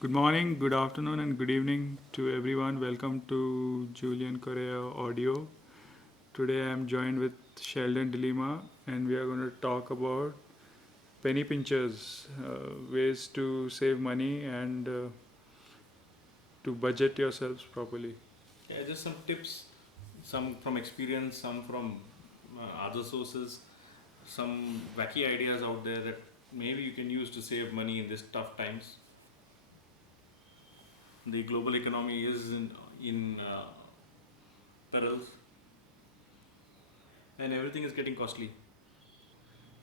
Good morning, good afternoon, and good evening to everyone. Welcome to Julian Correa Audio. Today I am joined with Sheldon Delima, and we are going to talk about penny pinchers, ways to save money and to budget yourselves properly. Yeah, just some tips, some from experience, some from other sources, some wacky ideas out there that maybe you can use to save money in these tough times. The global economy is in perils, and everything is getting costly.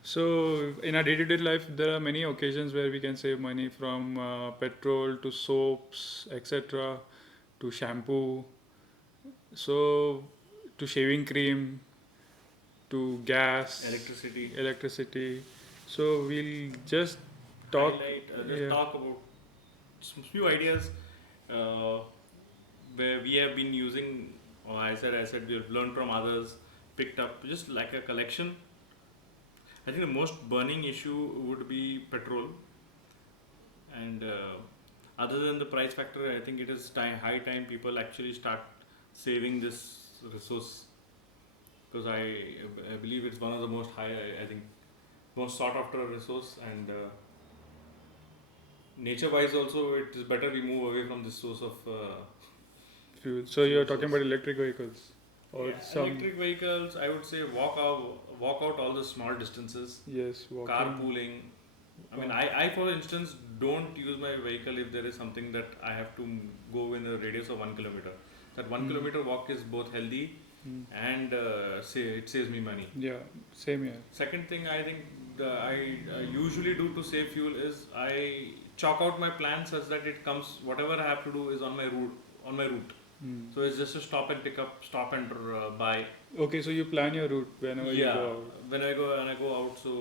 So, in our day to day life, there are many occasions where we can save money from petrol to soaps, etc., to shampoo, so to shaving cream, to gas, Electricity. electricity. So we'll just talk. Highlight. Let's Yeah. talk about some few ideas uh, where we have been using. Or I said we've learned from others, picked up just like a collection. I think the most burning issue would be petrol, and other than the price factor, I think it is high time people actually start saving this resource because I believe it's one of the most high I think most sought after resource, and nature wise also it is better we move away from this source of Fuel. So you're fuel talking source. about electric vehicles or Yeah, some. electric vehicles. I would say walk out all the small distances. Yes, walking. Carpooling. I mean, I for instance don't use my vehicle if there is something that I have to go in a radius of 1 kilometer. That one Mm. kilometer walk is both healthy Mm. and it saves me money. Yeah, same here. Second thing I think I usually do to save fuel is I chalk out my plan such that it comes whatever I have to do is on my route. Mm. So it's just a stop and pick up, stop and buy. Okay, so you plan your route whenever you Yeah, go out. when I go out, so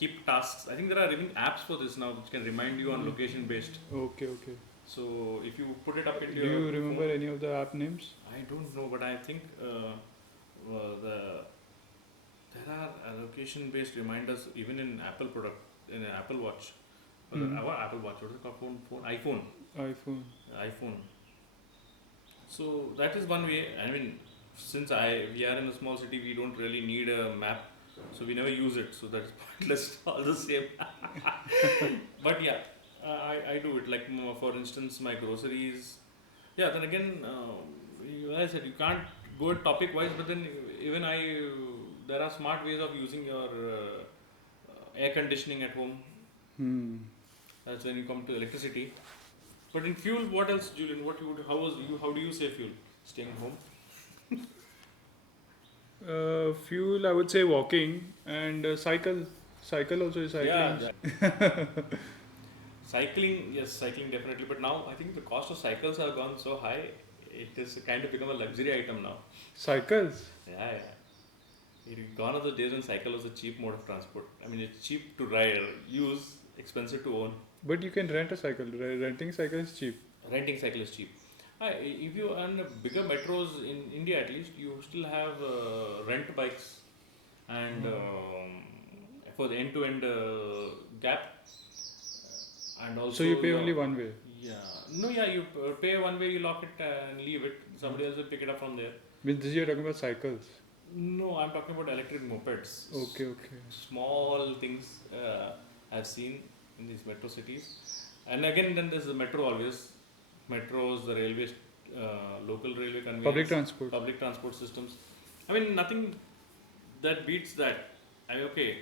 keep tasks. I think there are even apps for this now which can remind you on Mm. location based. Okay, okay. So if you put it up into Do your you remember phone, any of the app names? I don't know, but I think there are location based reminders even in Apple product in an Apple Watch. Or Mm. what Apple Watch? What is it called? Phone iPhone. iPhone. iPhone. So that is one way. I mean, since we are in a small city, we don't really need a map, so we never use it. So that's pointless. All the same. But yeah, I do it. Like for instance, my groceries. Yeah. Then again, I said you can't go topic wise, but then even there are smart ways of using your air conditioning at home. Hmm. That's when you come to electricity. But in fuel, what else, Julian? What you would, how was you? How do you save fuel? Staying home. Fuel, I would say walking and cycle. Cycle also is cycling. Yeah, yeah. Cycling, yes, cycling definitely. But now I think the cost of cycles have gone so high, it has kind of become a luxury item now. Cycles. Yeah, yeah. Gone are the days when cycle was a cheap mode of transport. I mean, it's cheap to ride, use, expensive to own. But you can rent a cycle. Renting cycle is cheap. Renting cycle is cheap. If you earn bigger metros in India, at least you still have rent bikes and for the end-to-end gap, and also So you pay only one way. yeah, no, yeah, you pay one way, you lock it and leave it. Somebody else will pick it up from there. Means this you're talking about cycles. No, I'm talking about electric mopeds. Okay, okay. Small things I've seen in these metro cities. And again, then there's the metro always. Metros, the railways, local railway conveyance, Public transport. public transport systems. I mean, nothing that beats that. Okay,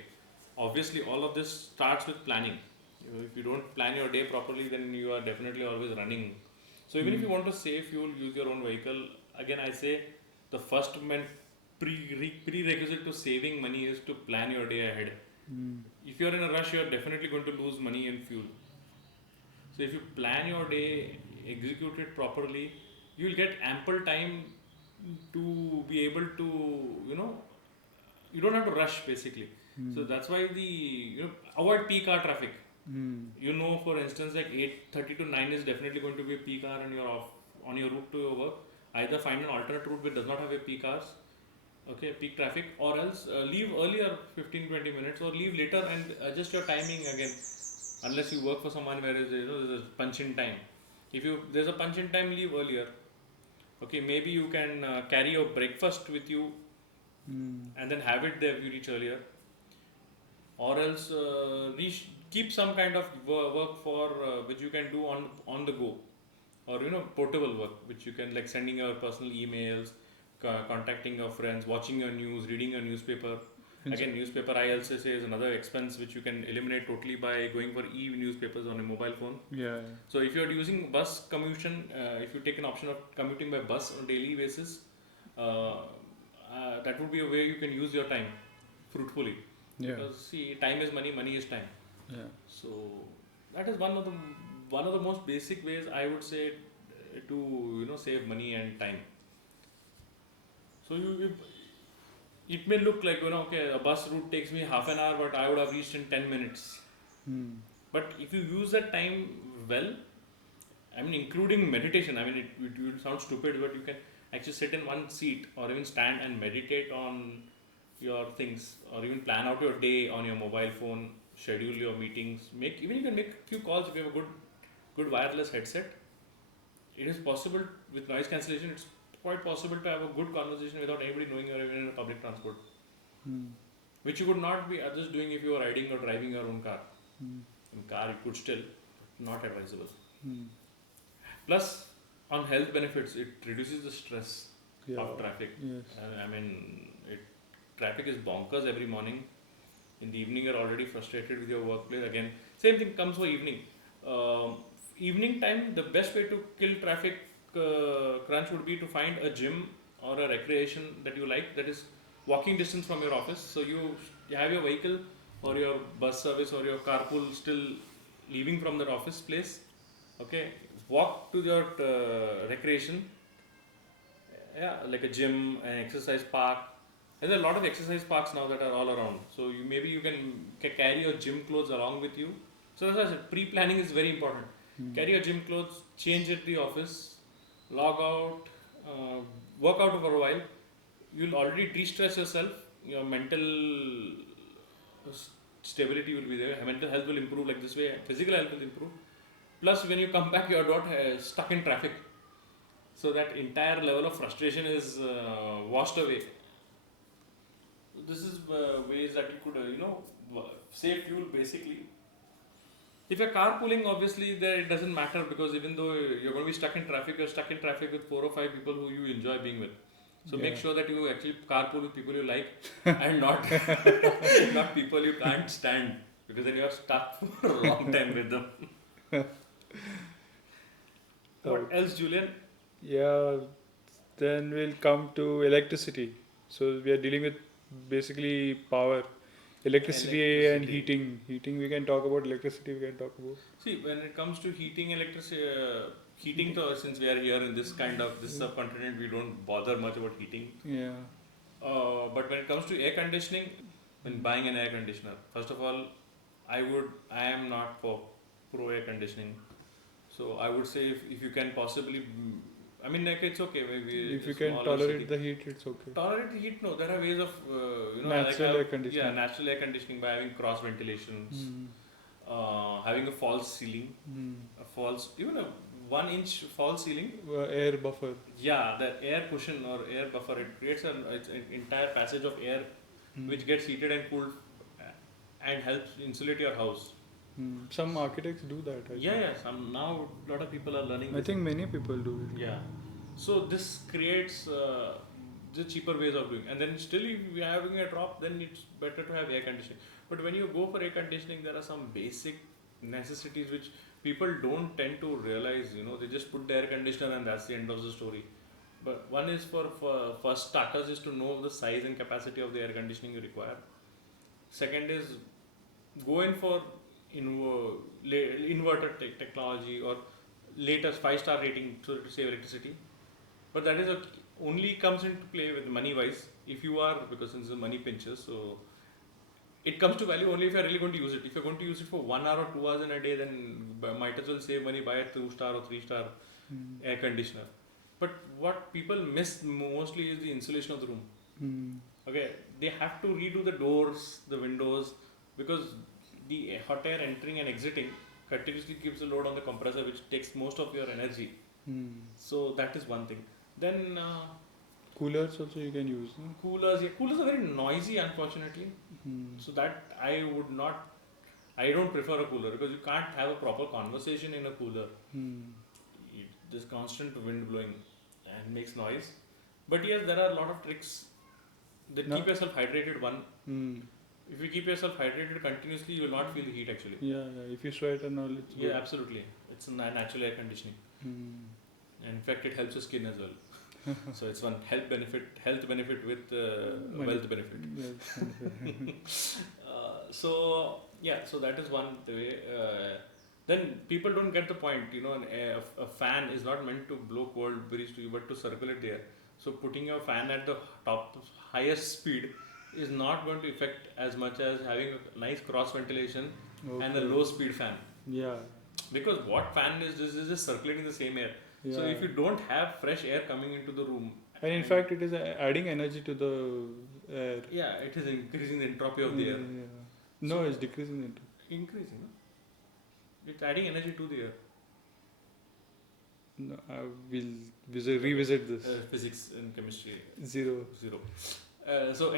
obviously, all of this starts with planning. If you don't plan your day properly, then you are definitely always running. So even if you want to save fuel, use your own vehicle. Again, I say the first prerequisite to saving money is to plan your day ahead. Mm. If you're in a rush, you're definitely going to lose money in fuel. So if you plan your day, execute it properly, you will get ample time to be able to, you don't have to rush basically. So that's why avoid peak hour traffic. Mm. For instance, like 8:30 to 9 is definitely going to be a peak hour and you're off on your route to your work. Either find an alternate route which does not have a peak hours, okay, peak traffic, or else leave earlier 15-20 minutes or leave later and adjust your timing again. unless you work for someone where there's a punch in time. If you there's a punch in time, leave earlier. Okay, maybe you can carry your breakfast with you and then have it there if you reach earlier, or else keep some kind of work for which you can do on the go, or portable work which you can, like sending your personal emails, contacting your friends, watching your news, reading your newspaper. Again, newspaper I also say is another expense which you can eliminate totally by going for e-newspapers on a mobile phone. Yeah. So if you're using bus commutation, if you take an option of commuting by bus on a daily basis, that would be a way you can use your time fruitfully. Yeah. Because see, time is money, money is time. Yeah. So that is one of the most basic ways I would say to save money and time. So it may look like okay, a bus route takes me half an hour, but I would have reached in 10 minutes. But if you use that time well, I mean, including meditation, I mean, it would sound stupid, but you can actually sit in one seat or even stand and meditate on your things, or even plan out your day on your mobile phone, schedule your meetings, you can make a few calls if you have a good wireless headset. It is possible with noise cancellation. It's quite possible to have a good conversation without anybody knowing you're even in a public transport, which you would not be just doing if you were riding or driving your own car. In car, you could still, not advisable. Plus, on health benefits, it reduces the stress of traffic. Yes. I mean, traffic is bonkers every morning. In the evening, you're already frustrated with your workplace. Again, same thing comes for evening. Evening time, the best way to kill traffic crunch would be to find a gym or a recreation that you like, that is walking distance from your office. So you have your vehicle or your bus service or your carpool still leaving from their office place. Okay, walk to your recreation. Yeah, like a gym, an exercise park. There's a lot of exercise parks now that are all around. So maybe you can carry your gym clothes along with you. So that's why I said pre-planning is very important. Carry your gym clothes, change at the office, log out, work out for a while. You'll already de-stress yourself. Your mental stability will be there. Mental health will improve like this way. Physical health will improve. Plus, when you come back, you're not stuck in traffic. So that entire level of frustration is washed away. This is ways that you could, save fuel basically. If you're carpooling, obviously there it doesn't matter, because even though you're going to be stuck in traffic, you're stuck in traffic with 4 or 5 people who you enjoy being with. So make sure that you actually carpool with people you like and not not people you can't stand, because then you're stuck for a long time with them. What else, Julian? Yeah, then we'll come to electricity. So we are dealing with basically power, electricity and heating. Heating, we can talk about. Electricity, we can talk about. See, when it comes to heating, electricity, heating, since we are here in this kind of this subcontinent, we don't bother much about heating. Yeah. But when it comes to air conditioning, when buying an air conditioner, first of all, I am not for pro air conditioning. So I would say if you can possibly, I mean, like, it's okay. Maybe if you can tolerate the heat, it's okay. Tolerate the heat? No, there are ways of natural air conditioning. Yeah, natural air conditioning by having cross ventilations, having a false ceiling, even a 1-inch false ceiling. Air buffer. Yeah, the air cushion or air buffer, it creates an entire passage of air which gets heated and cooled and helps insulate your house. Some architects do that. Some now a lot of people are learning. I think many people do it. Yeah, so this creates the cheaper ways of doing, and then still if we are having a drop, then it's better to have air conditioning. But when you go for air conditioning, there are some basic necessities which people don't tend to realize. They just put the air conditioner and that's the end of the story. But one is for starters is to know the size and capacity of the air conditioning you require. Second is go in for inverter technology or latest 5-star rating so to save electricity. But that is only comes into play with money wise if you are, because since the money pinches, so it comes to value only if you're really going to use it. If you're going to use it for 1 hour or 2 hours in a day, then might as well save money, buy a 2-star or 3-star air conditioner. But what people miss mostly is the insulation of the room. Okay, they have to redo the doors, the windows, because the hot air entering and exiting continuously keeps the load on the compressor, which takes most of your energy. So that is one thing. Then Coolers also you can use. No? coolers are very noisy, unfortunately. So that I don't prefer a cooler because you can't have a proper conversation in a cooler. There's constant wind blowing and makes noise. But yes, there are a lot of tricks. That No. keep yourself hydrated. One, if you keep yourself hydrated continuously, you will not feel the heat actually. Yeah, if you sweat and all, it's good. Yeah, absolutely. It's a natural air conditioning. And in fact, it helps your skin as well. So it's one health benefit with wealth benefit. So that is one way. Then people don't get the point. A fan is not meant to blow cold breeze to you, but to circulate the air. So putting your fan at the highest speed is not going to affect as much as having a nice cross ventilation and a low speed fan. Yeah. Because what fan is this? Is just circulating the same air. Yeah. So if you don't have fresh air coming into the room, and in fact, it is adding energy to the air. Yeah, it is increasing the entropy of the air. Yeah. No, So it's decreasing it. Increasing, no? It's adding energy to the air. No, I will revisit this. Physics and chemistry. Zero. So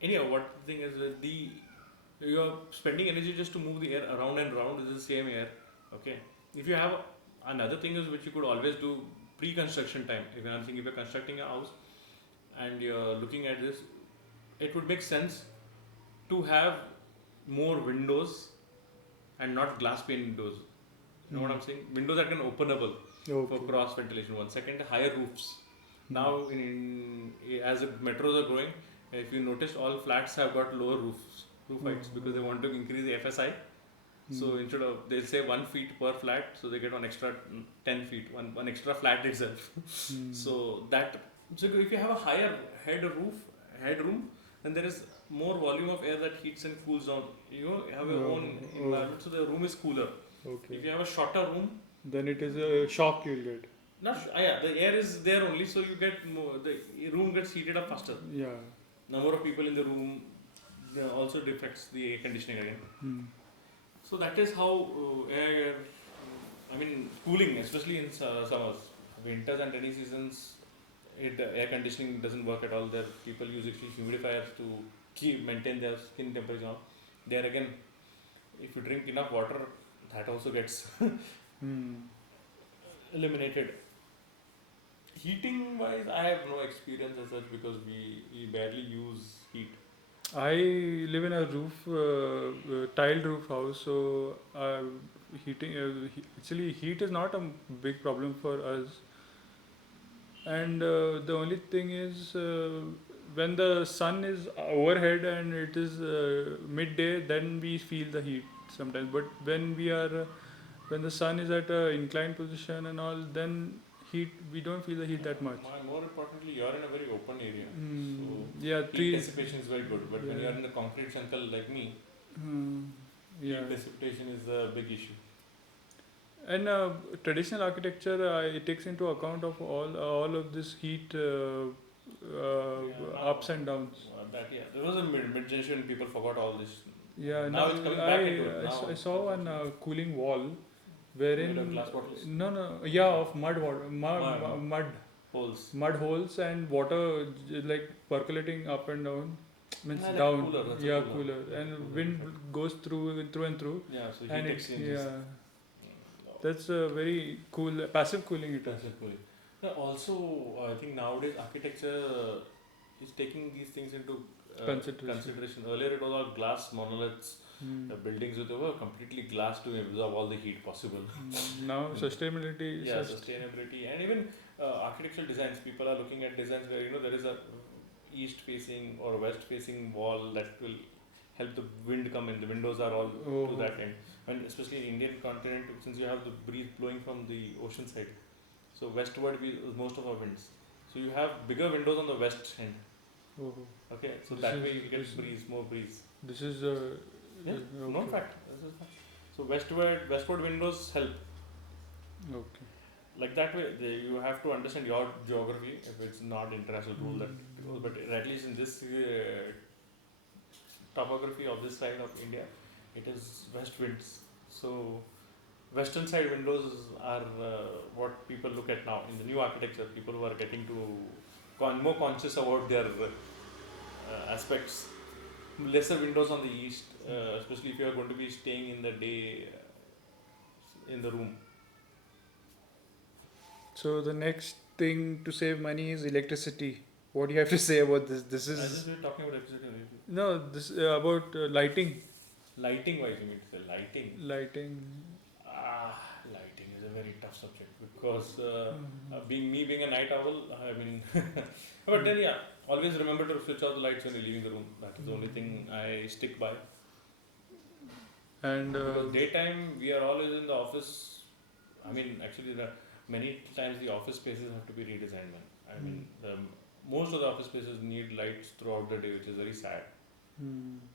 anyhow, what the thing is, you are spending energy just to move the air around and around is the same air. Okay. If you have another thing is which you could always do pre-construction time. If you're constructing a house and you're looking at this, it would make sense to have more windows and not glass pane windows. You know what I'm saying? Windows that can openable for cross ventilation. One second, higher roofs. Now, as the metros are growing, if you notice, all flats have got lower roof heights because they want to increase the FSI. So instead of, they'll say 1 feet per flat, so they get one extra 10 feet, one extra flat itself. So if you have a higher headroom, then there is more volume of air that heats and cools down. You have your own environment, so the room is cooler. Okay. If you have a shorter room, then it is a shock you'll get. The air is there only, so you get more. The room gets heated up faster. Yeah. Number of people in the room also affects the air conditioning again. So that is how cooling, especially in summers, winters and rainy seasons, air conditioning doesn't work at all. There people use humidifiers to maintain their skin temperature. There again, if you drink enough water, that also gets eliminated. Heating wise, I have no experience as such because we barely use heat. I live in a tiled roof house, so heating actually heat is not a big problem for us. And the only thing is when the sun is overhead and it is midday, then we feel the heat sometimes. But when the sun is at an inclined position and all, then we don't feel the heat that much. More importantly, you are in a very open area. So yeah, heat dissipation is very good. But when you are in a concrete jungle like me, heat dissipation is a big issue. And traditional architecture, it takes into account of all of this heat ups and downs. There was a mid-generation people forgot all this. Yeah, now it's coming back into it. I saw one cooling wall, wherein glass bottles? of mud holes and water like percolating up and down. Means like down. Cooler. And wind goes through and through. Yeah, so and heat exchanges. That's a very cool passive cooling. Passive cooling. Also, I think nowadays architecture is taking these things into consideration. Earlier it was all glass monoliths, buildings were completely glass to absorb all the heat possible. Now sustainability. Sustainability, and even architectural designs. People are looking at designs where there is a east facing or west facing wall that will help the wind come in. The windows are all to that end. And especially in Indian continent, since you have the breeze blowing from the ocean side, so westward most of our winds. So you have bigger windows on the west end. Okay, so that way you get more breeze. This is known fact. So westward windows help. Okay. Like that way, you have to understand your geography. If it's not international rule, but at least in this topography of this side of India, it is west winds. So western side windows are what people look at now in the new architecture. People who are getting to more conscious about their aspects. Lesser windows on the east, especially if you are going to be staying in the day in the room. So the next thing to save money is electricity. What do you have to say about this? This I is just we were talking about electricity. no this about lighting. Lighting wise, you mean to say lighting? Lighting. Lighting is a very tough subject because being a night owl, I mean, but then yeah, always remember to switch off the lights when you're leaving the room. That is the only thing I stick by. And Because daytime we are always in the office. I mean, actually, many times the office spaces have to be redesigned. Man. I mean, most of the office spaces need lights throughout the day, which is very sad.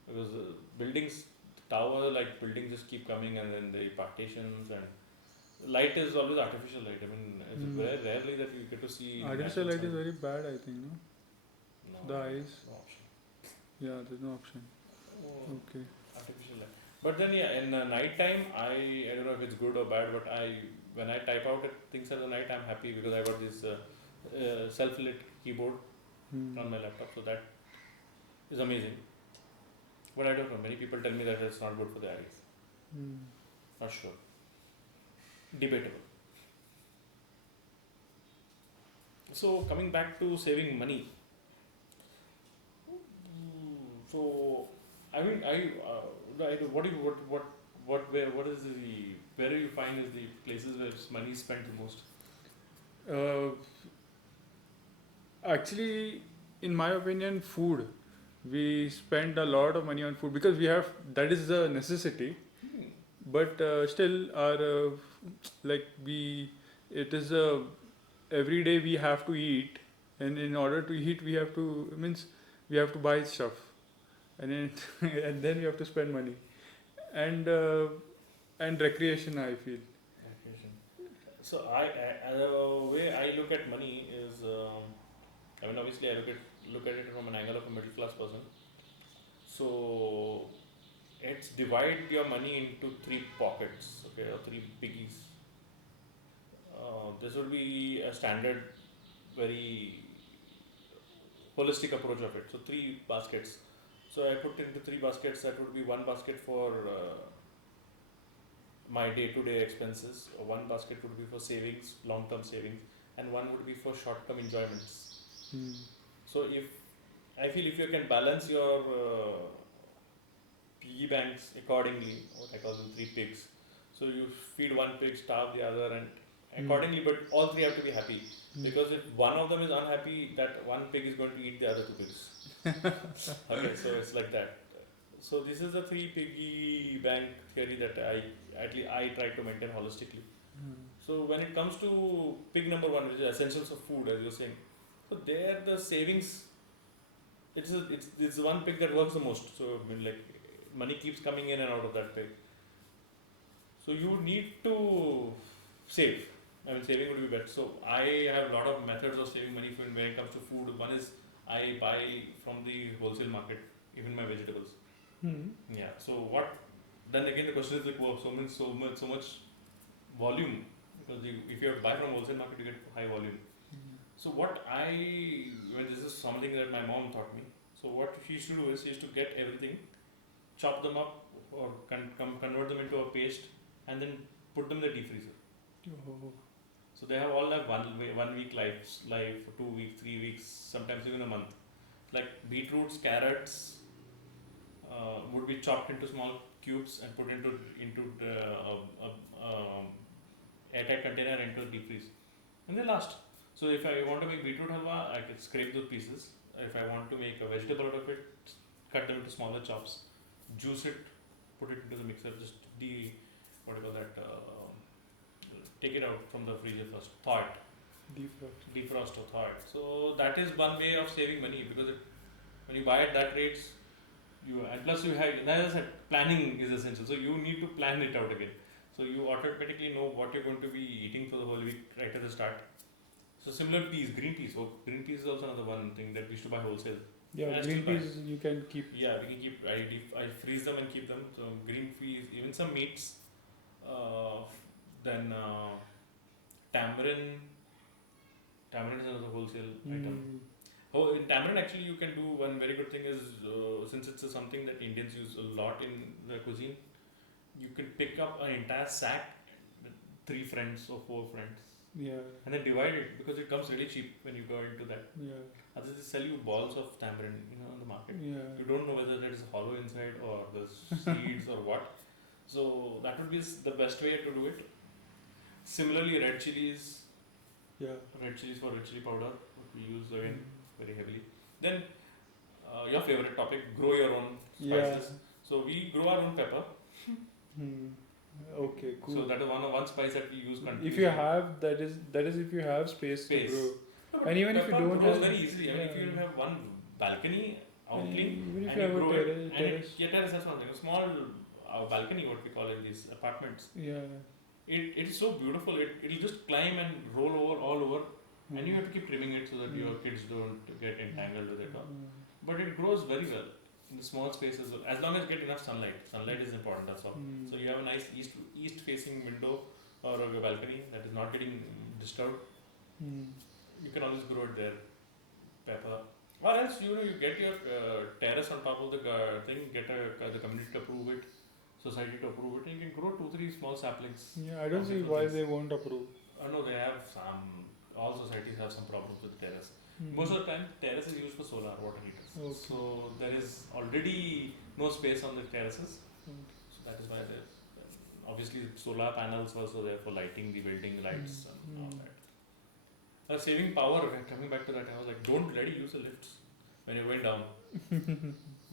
Because buildings, tower like buildings just keep coming, and then the partitions and light is always artificial light. I mean, it's very rarely that you get to see. artificial light is very bad, I think. No, No, the eyes. no option. Yeah, there's no option. Okay. Artificial light. But then yeah, in night time, I don't know if it's good or bad, but when I type out things at the night, I'm happy because I got this self-lit keyboard on my laptop, so that is amazing. But I don't know. Many people tell me that it's not good for the eyes. Not sure. Debatable. So coming back to saving money. So I mean, where do you find is the places where money is spent the most? Actually, in my opinion, food. We spend a lot of money on food because we have that is a necessity. But still, our it is a every day we have to eat, and in order to eat, we have to buy stuff, and then and then we have to spend money, and recreation. I feel. So the way I look at money is, I mean, obviously I look at it from an angle of a middle class person. So it's divide your money into three pockets, okay, or three biggies. This would be a standard, very holistic approach of it. So three baskets. So I put into three baskets. That would be one basket for my day-to-day expenses, one basket would be for savings, long-term savings, and one would be for short-term enjoyments. So I feel if you can balance your piggy banks accordingly, what I call them three pigs. So you feed one pig, starve the other, and accordingly, but all three have to be happy. Because if one of them is unhappy, that one pig is going to eat the other two pigs. Okay, so it's like that. So this is the three piggy bank theory that I try to maintain holistically. So when it comes to pig number one, which is essentials of food, as you're saying, so there the savings, it's the one pig that works the most. So I mean, like money keeps coming in and out of that pig. So you need to save. I mean, saving would be better. So I have a lot of methods of saving money when it comes to food. One is I buy from the wholesale market, even my vegetables. Yeah. So what? Then again, the question is like, wow, so much volume, because if you have to buy from wholesale market, you get high volume. So this is something that my mom taught me. So what she used to do is she used to get everything, chop them up, or convert them into a paste, and then put them in the deep freezer. So they have all like 1 week life, 2 weeks, 3 weeks, sometimes even a month. Like beetroots, carrots would be chopped into small cubes and put into the airtight container into deep freeze, and they last. So if I want to make beetroot halwa, I can scrape those pieces. If I want to make a vegetable out of it, cut them into smaller chops, juice it, put it into the mixer, just take it out from the freezer first, thaw it, defrost or thaw it. So that is one way of saving money, because when you buy at that rates, and plus you have, as I said, planning is essential. So you need to plan it out again. So you automatically know what you're going to be eating for the whole week right at the start. So similar peas, green peas. So green peas is also another one thing that we used to buy wholesale. Yeah, I green still buy. peas you can keep. Yeah, we can keep. I freeze them and keep them. So green peas, even some meats. Uh, then tamarind. Tamarind is another wholesale item. Mm. Oh, in tamarind actually you can do one very good thing is since it's something that Indians use a lot in the cuisine, you can pick up an entire sack with 3 friends or 4 friends Yeah, and then divide it because it comes really cheap when you go into that. yeah, Others they sell you balls of tamarind, in the market. yeah. You don't know whether there is hollow inside or there's seeds or what. So that would be the best way to do it. Similarly, Yeah. red chilies for red chili powder, what we use again Mm. very heavily. Then your favorite topic, grow your own Yeah. spices. So we grow our own pepper. Hmm. Okay, cool. So that is one spice that we use continuously. If you have that is if you have space to Space. grow. No, but And even if you pepper don't grows have- very easily. I mean, if you yeah. have one balcony outling Even if and you have a grow terrace, it, terrace. terrace has something. A small balcony, what we call in these apartments. Yeah. It's so beautiful. It'll just climb and roll over all over, and you have to keep trimming it so that your kids don't get entangled with it. But it grows very well in the small spaces. As long as you get enough sunlight. Sunlight is important. That's all. Mm. So you have a nice east facing window or a balcony that is not getting disturbed. Mm. You can always grow it there. Pepper. Or else you get your terrace on top of the thing. Get the community to approve it, society to approve it, and you can grow 2-3 small saplings. Yeah, I don't see Different why things. they won't approve. No, they have some. All societies have some problems with terrace. Mm. Most of the time, terrace is used for solar water heaters. Okay. So there is already no space on the terraces. Mm. So that is why there's obviously solar panels also there for lighting the building lights and all that. Saving power. Coming back to that, I was like, don't really use the lifts when you're going down.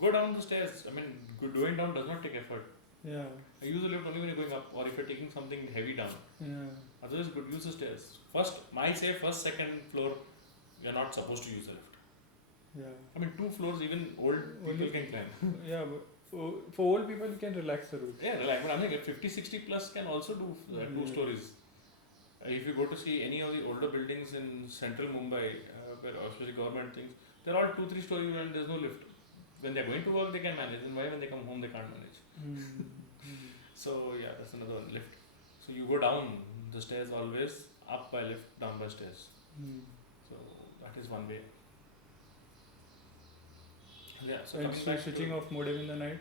Go down the stairs. I mean, going down does not take effort. Yeah. I use the lift only when you're going up or if you're taking something heavy down. Yeah. Otherwise, good use the stairs. First, second floor, you're not supposed to use the lift. Yeah. I mean, 2 floors, even old people Only- can climb. Yeah, but for old people, you can relax the route. Yeah, like, I mean, 50, 60 plus can also do 2 Yeah. stories. If you go to see any of the older buildings in central Mumbai, where especially government things, they're all 2-3 stories and there's no lift. When they're going to work, they can manage, and why when they come home, they can't manage. Mm. So, yeah, that's another one, lift. So, you go down the stairs always, up by lift, down by stairs. Mm. So, that is one way. Yeah, so And coming back switching to, off modem in the night.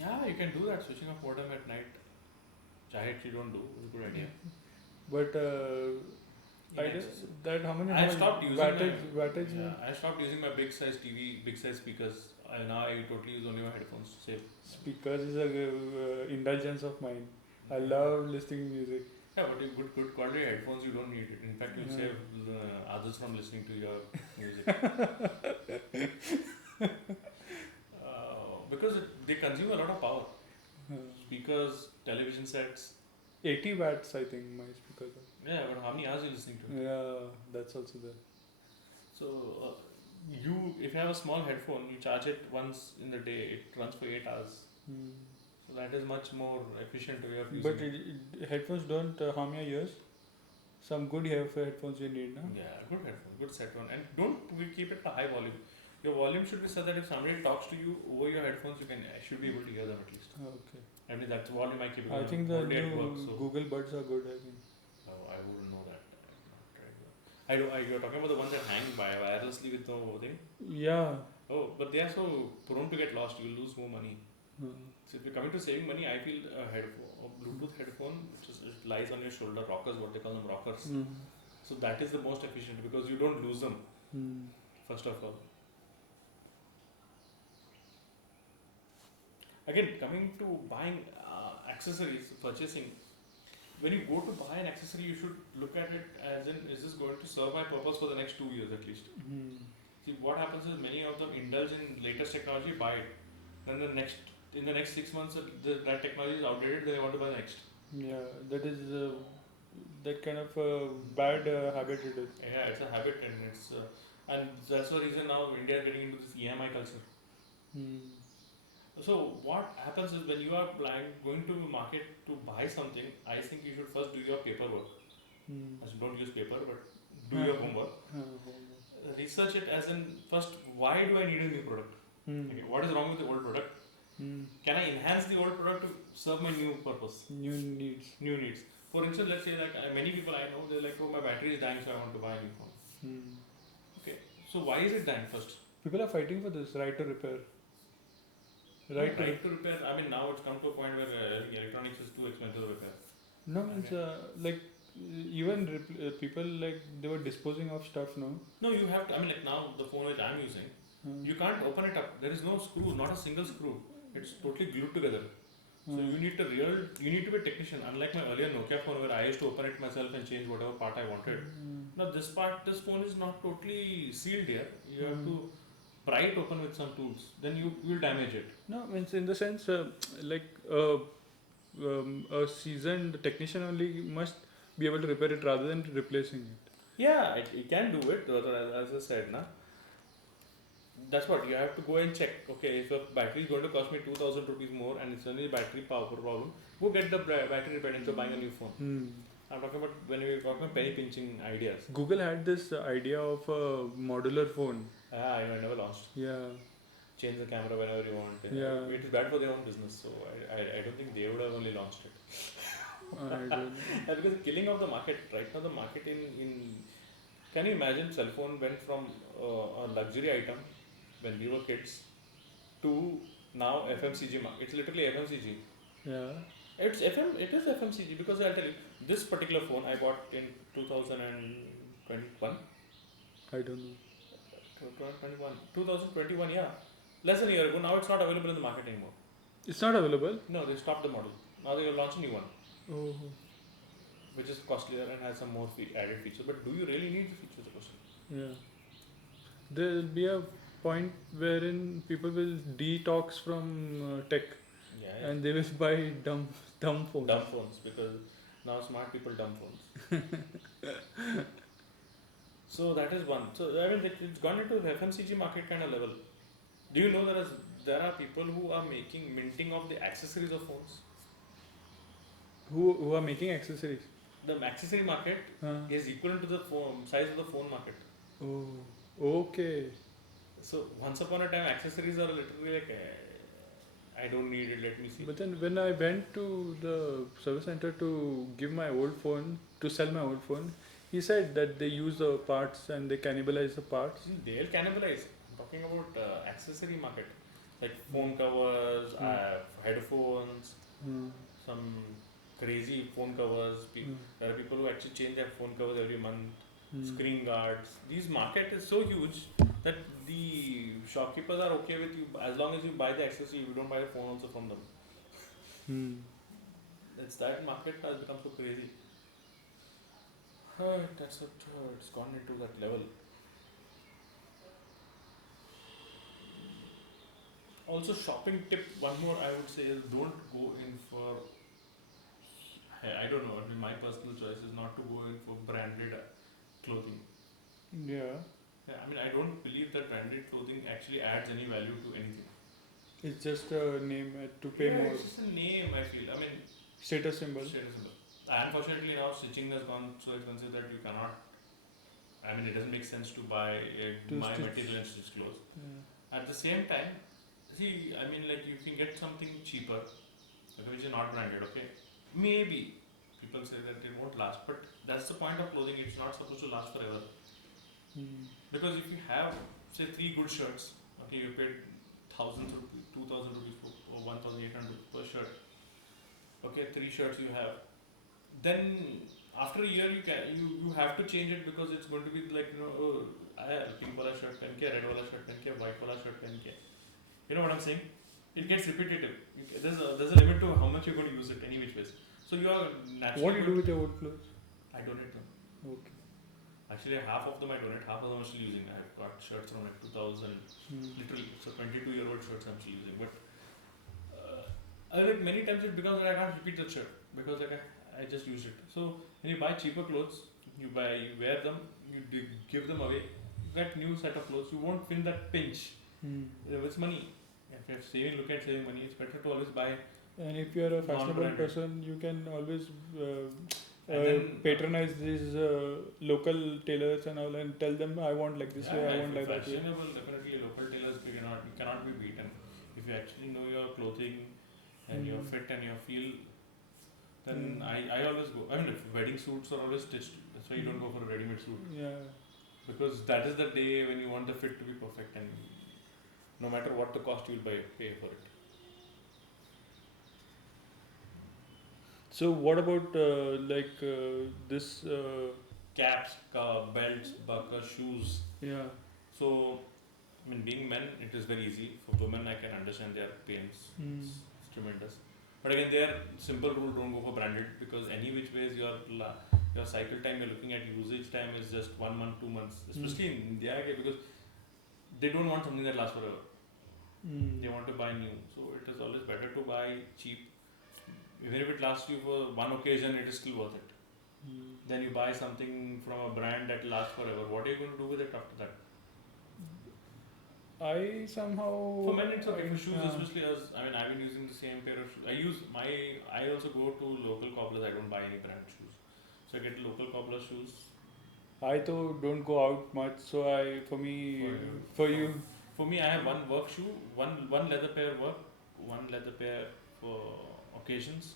yeah, you can do that, switching off modem at night. Which you don't do, is a good idea. But I Yes. just, that how many I stopped using wattage. Yeah, I stopped using my big size TV, big size speakers. Now I totally use only my headphones to save. Speakers is a indulgence of mine. I love listening to music. Yeah, but with good quality headphones, you don't need it. In fact, you'll Yeah. save others from listening to your music. Because they consume a lot of power. Speakers, television sets. 80 watts, I think, my speakers are. Yeah, but how many hours are you listening to? Yeah, that's also there. So, if you have a small headphone, you charge it once in the day, it runs for 8 hours. Mm. So that is much more efficient way of using But headphones don't harm your ears. Some good headphones you need, no? Yeah, good headphone, good set one. And don't keep it to high volume. Your volume should be such that if somebody talks to you over your headphones, should be able to hear them at least. Okay. I mean, that's the volume I keep it I on think the only at new work. So Google Buds are good, I think. no, I wouldn't know that. I've not tried that. You're talking about the ones that hang wirelessly with no thing? Yeah. Oh, but they are so prone to get lost. You'll lose more money. So if you're coming to saving money, I feel a Bluetooth headphone, it lies on your shoulder, rockers, what they call them, rockers. Mm. So that is the most efficient because you don't lose them, Mm. first of all. Again, coming to buying accessories, purchasing, when you go to buy an accessory, you should look at it as in, is this going to serve my purpose for the next 2 years at least? Mm. See, what happens is many of them indulge in latest technology, buy it. Then in the next 6 months, that technology is outdated, they want to buy the next. Yeah, that is that kind of bad habit it is. Yeah, it's a habit, and that's the reason now India is getting into this EMI culture. Mm. So what happens is when you are going to market to buy something, I think you should first do your paperwork. Mm. Don't use paper, but do your homework. research it as in first, why do I need a new product? Okay, what is wrong with the old product? Can I enhance the old product to serve my new purpose? New needs. New needs. For instance, let's say like many people I know, they're like, oh, my battery is dying, so I want to buy a new phone. Okay, so why is it dying first? People are fighting for this right to repair. Right to repair. I mean, now it's come to a point where electronics is too expensive to repair. No, it's like even people like they were disposing of stuff. No. No, you have to. I mean, like now the phone which I'm using, you can't open it up. There is no screw, not a single screw. It's totally glued together. So you need to be a technician. Unlike my earlier Nokia phone where I used to open it myself and change whatever part I wanted. Now this phone is not totally sealed here. You have to pry it open with some tools. Then you will damage it. No, means in the sense like a seasoned technician only must be able to repair it rather than replacing it. Yeah, it can do it. As I said, na. That's what you have to go and check. Okay, if a battery is going to cost me 2,000 rupees more and it's only battery power problem, go get the battery repaired instead of buying a new phone. I'm talking about when we talk about penny pinching ideas. Google had this idea of a modular phone. Ah, I never launched. Yeah. Change the camera whenever you want. Yeah. It is bad for their own business, so I don't think they would have only launched it. I don't know. Because the killing of the market, right now the market in can you imagine cell phone went from a luxury item when we were kids to now FMCG market. It's literally FMCG. Yeah. It is FMCG because I'll tell you, this particular phone I bought in 2021. I don't know. 2021, yeah. Less than a year ago. Now it's not available in the market anymore. It's not available? No, they stopped the model. Now they will launch a new one. Oh. Which is costlier and has some more added features. But do you really need the features? Yeah. There will be a point wherein people will detox from tech. Yeah. And they will buy dumb phones. Dumb phones, because now smart people dumb phones. So that is one. So I mean, it's gone into the FMCG market kind of level. Do you know there are people who are minting of the accessories of phones? Who are making accessories? The accessory market is equivalent to the size of the phone market. Oh, okay. So once upon a time, accessories are literally like, I don't need it, let me see. But then when I went to the service center to give my old phone, to sell my old phone, he said that they use the parts and they cannibalize the parts. They'll cannibalize. I'm talking about accessory market. Like phone covers, headphones, some crazy phone covers. There are people who actually change their phone covers every month. Screen guards. This market is so huge that the shopkeepers are okay with you as long as you buy the accessory. You don't buy the phone also from them. It's that market has become so crazy. It's gone into that level. Also, shopping tip. One more I would say is don't go in for. I don't know. My personal choice is not to go in for branded clothing. Yeah. I mean, I don't believe that branded clothing actually adds any value to anything. It's just a name to pay more. It's just a name, I feel. I mean, status symbol. Unfortunately, now stitching has gone so expensive that you cannot. I mean, it doesn't make sense to buy my material and stitch clothes. Yeah. At the same time, see, I mean, like you can get something cheaper, which is not branded. Okay, maybe people say that it won't last, but that's the point of clothing. It's not supposed to last forever. Because if you have, say, 3 good shirts, okay, you paid 1,000 rupees, 2,000 rupees or 1,800 per shirt. Okay, 3 shirts you have. Then after a year you have to change it because it's going to be like, pink wala shirt pehenke, red wala shirt pehenke, white wala shirt pehenke. You know what I'm saying? It gets repetitive. There's a limit to how much you're going to use it any which ways. So you are naturally. What do you do with your old clothes? I donate them. Okay. Actually, half of them I donate, half of them I'm still using. I've got shirts from like 2000, literally, so 22-year-old shirts I'm still using. But many times it becomes that I can't repeat the shirt because like I just used it. So when you buy cheaper clothes, you wear them, you give them away, you get new set of clothes. You won't feel that pinch. It's money. If you're look at saving money, it's better to always buy. And if you're a fashionable person, you can always And then patronize these local tailors and all, and tell them I want like this way, I want if like that way. fashionable, definitely local tailors you cannot be beaten. If you actually know your clothing and your fit and your feel, then I always go. I mean, if wedding suits are always stitched. That's why you don't go for a ready-made suit. Yeah. Because that is the day when you want the fit to be perfect, and no matter what the cost, you will pay for it. So what about this? Caps, belts, buckles, shoes. Yeah. So, I mean, being men, it is very easy. For women, I can understand their pains. It's tremendous. But again, their simple rule: don't go for branded, because any which ways your cycle time you're looking at, usage time is just 1 month, 2 months. Especially in India, because they don't want something that lasts forever. They want to buy new. So it is always better to buy cheap. Even if it lasts you for one occasion, it is still worth it. Then you buy something from a brand that lasts forever. What are you going to do with it after that? I somehow. For men, it's okay. For shoes, especially I've been using the same pair of shoes. I also go to local cobblers. I don't buy any brand shoes. So I get local cobbler shoes. I though don't go out much, so for you. For me, I have one work shoe, one leather pair work, one leather pair for occasions,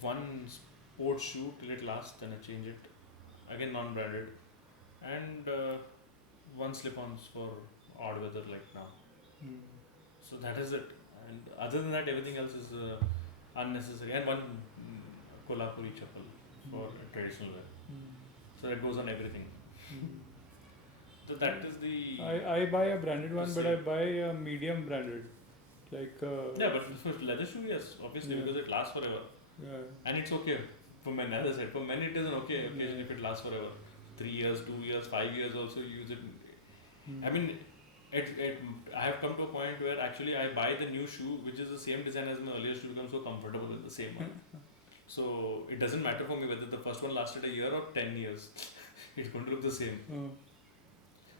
one sports shoe till it lasts, then I change it. Again, non-branded, and one slip-ons for odd weather like now. So that is it. And other than that, everything else is unnecessary. And one Kolhapuri chappal for traditional wear. So that goes on everything. So that is the. I buy a branded one, but I buy a medium branded, like. Yeah, but for leather shoe, yes, obviously, because it lasts forever. Yeah. And it's okay for men. As I said, for men it is an okay occasion if it lasts forever. 3 years, 2 years, 5 years also you use it. I mean, I have come to a point where actually I buy the new shoe, which is the same design as my earlier shoe, because I'm so comfortable with the same one. So it doesn't matter for me whether the first one lasted a year or 10 years. It's going to look the same.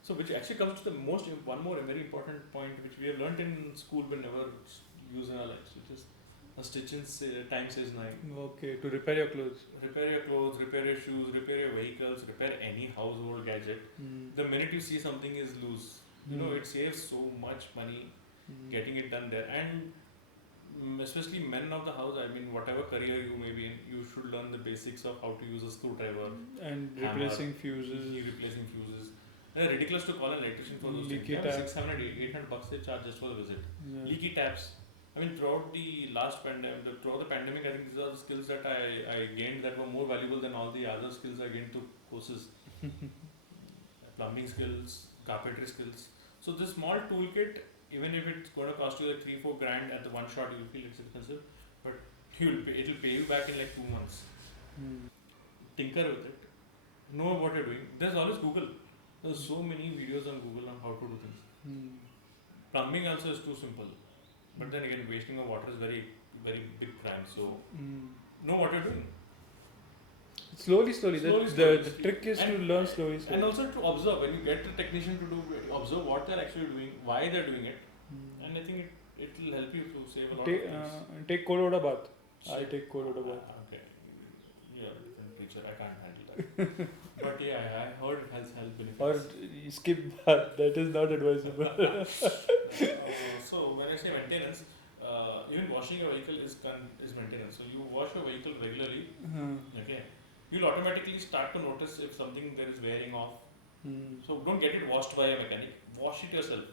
So which actually comes to the one more very important point which we have learnt in school but never use in our lives, which is a stitch in time says 9. Okay, to repair your clothes. Repair your clothes, repair your shoes, repair your vehicles, repair any household gadget. The minute you see something is loose, it saves so much money getting it done there. And especially men of the house, I mean, whatever career you may be in, you should learn the basics of how to use a screwdriver. And replacing fuses. Ridiculous to call an electrician for those leaky things. taps. 600, 800 bucks they charge just for the visit. Yeah. Leaky taps. I mean, throughout the pandemic, I think these are the skills that I gained that were more valuable than all the other skills I gained through courses. Plumbing skills, carpentry skills. So this small toolkit, even if it's going to cost you like 3-4 grand at the one shot, you'll feel it's expensive, but it'll pay you back in like 2 months. Tinker with it. Know what you're doing. There's always Google. There's so many videos on Google on how to do things. Plumbing also is too simple. But then again, wasting of water is very, very big crime. So, know what you're doing. Slowly. The trick is to learn slowly. And also to observe. When you get the technician to observe what they're actually doing, why they're doing it. And I think it will help you to save a lot of things. Take cold water bath. I take cold water bath. Okay. Yeah, different teacher. I can't handle that. But yeah, I heard it has health benefits. Or skip bath. That is not advisable. So when I say maintenance, even washing your vehicle is maintenance. So you wash your vehicle regularly. Okay. You'll automatically start to notice if something there is wearing off. So don't get it washed by a mechanic. Wash it yourself.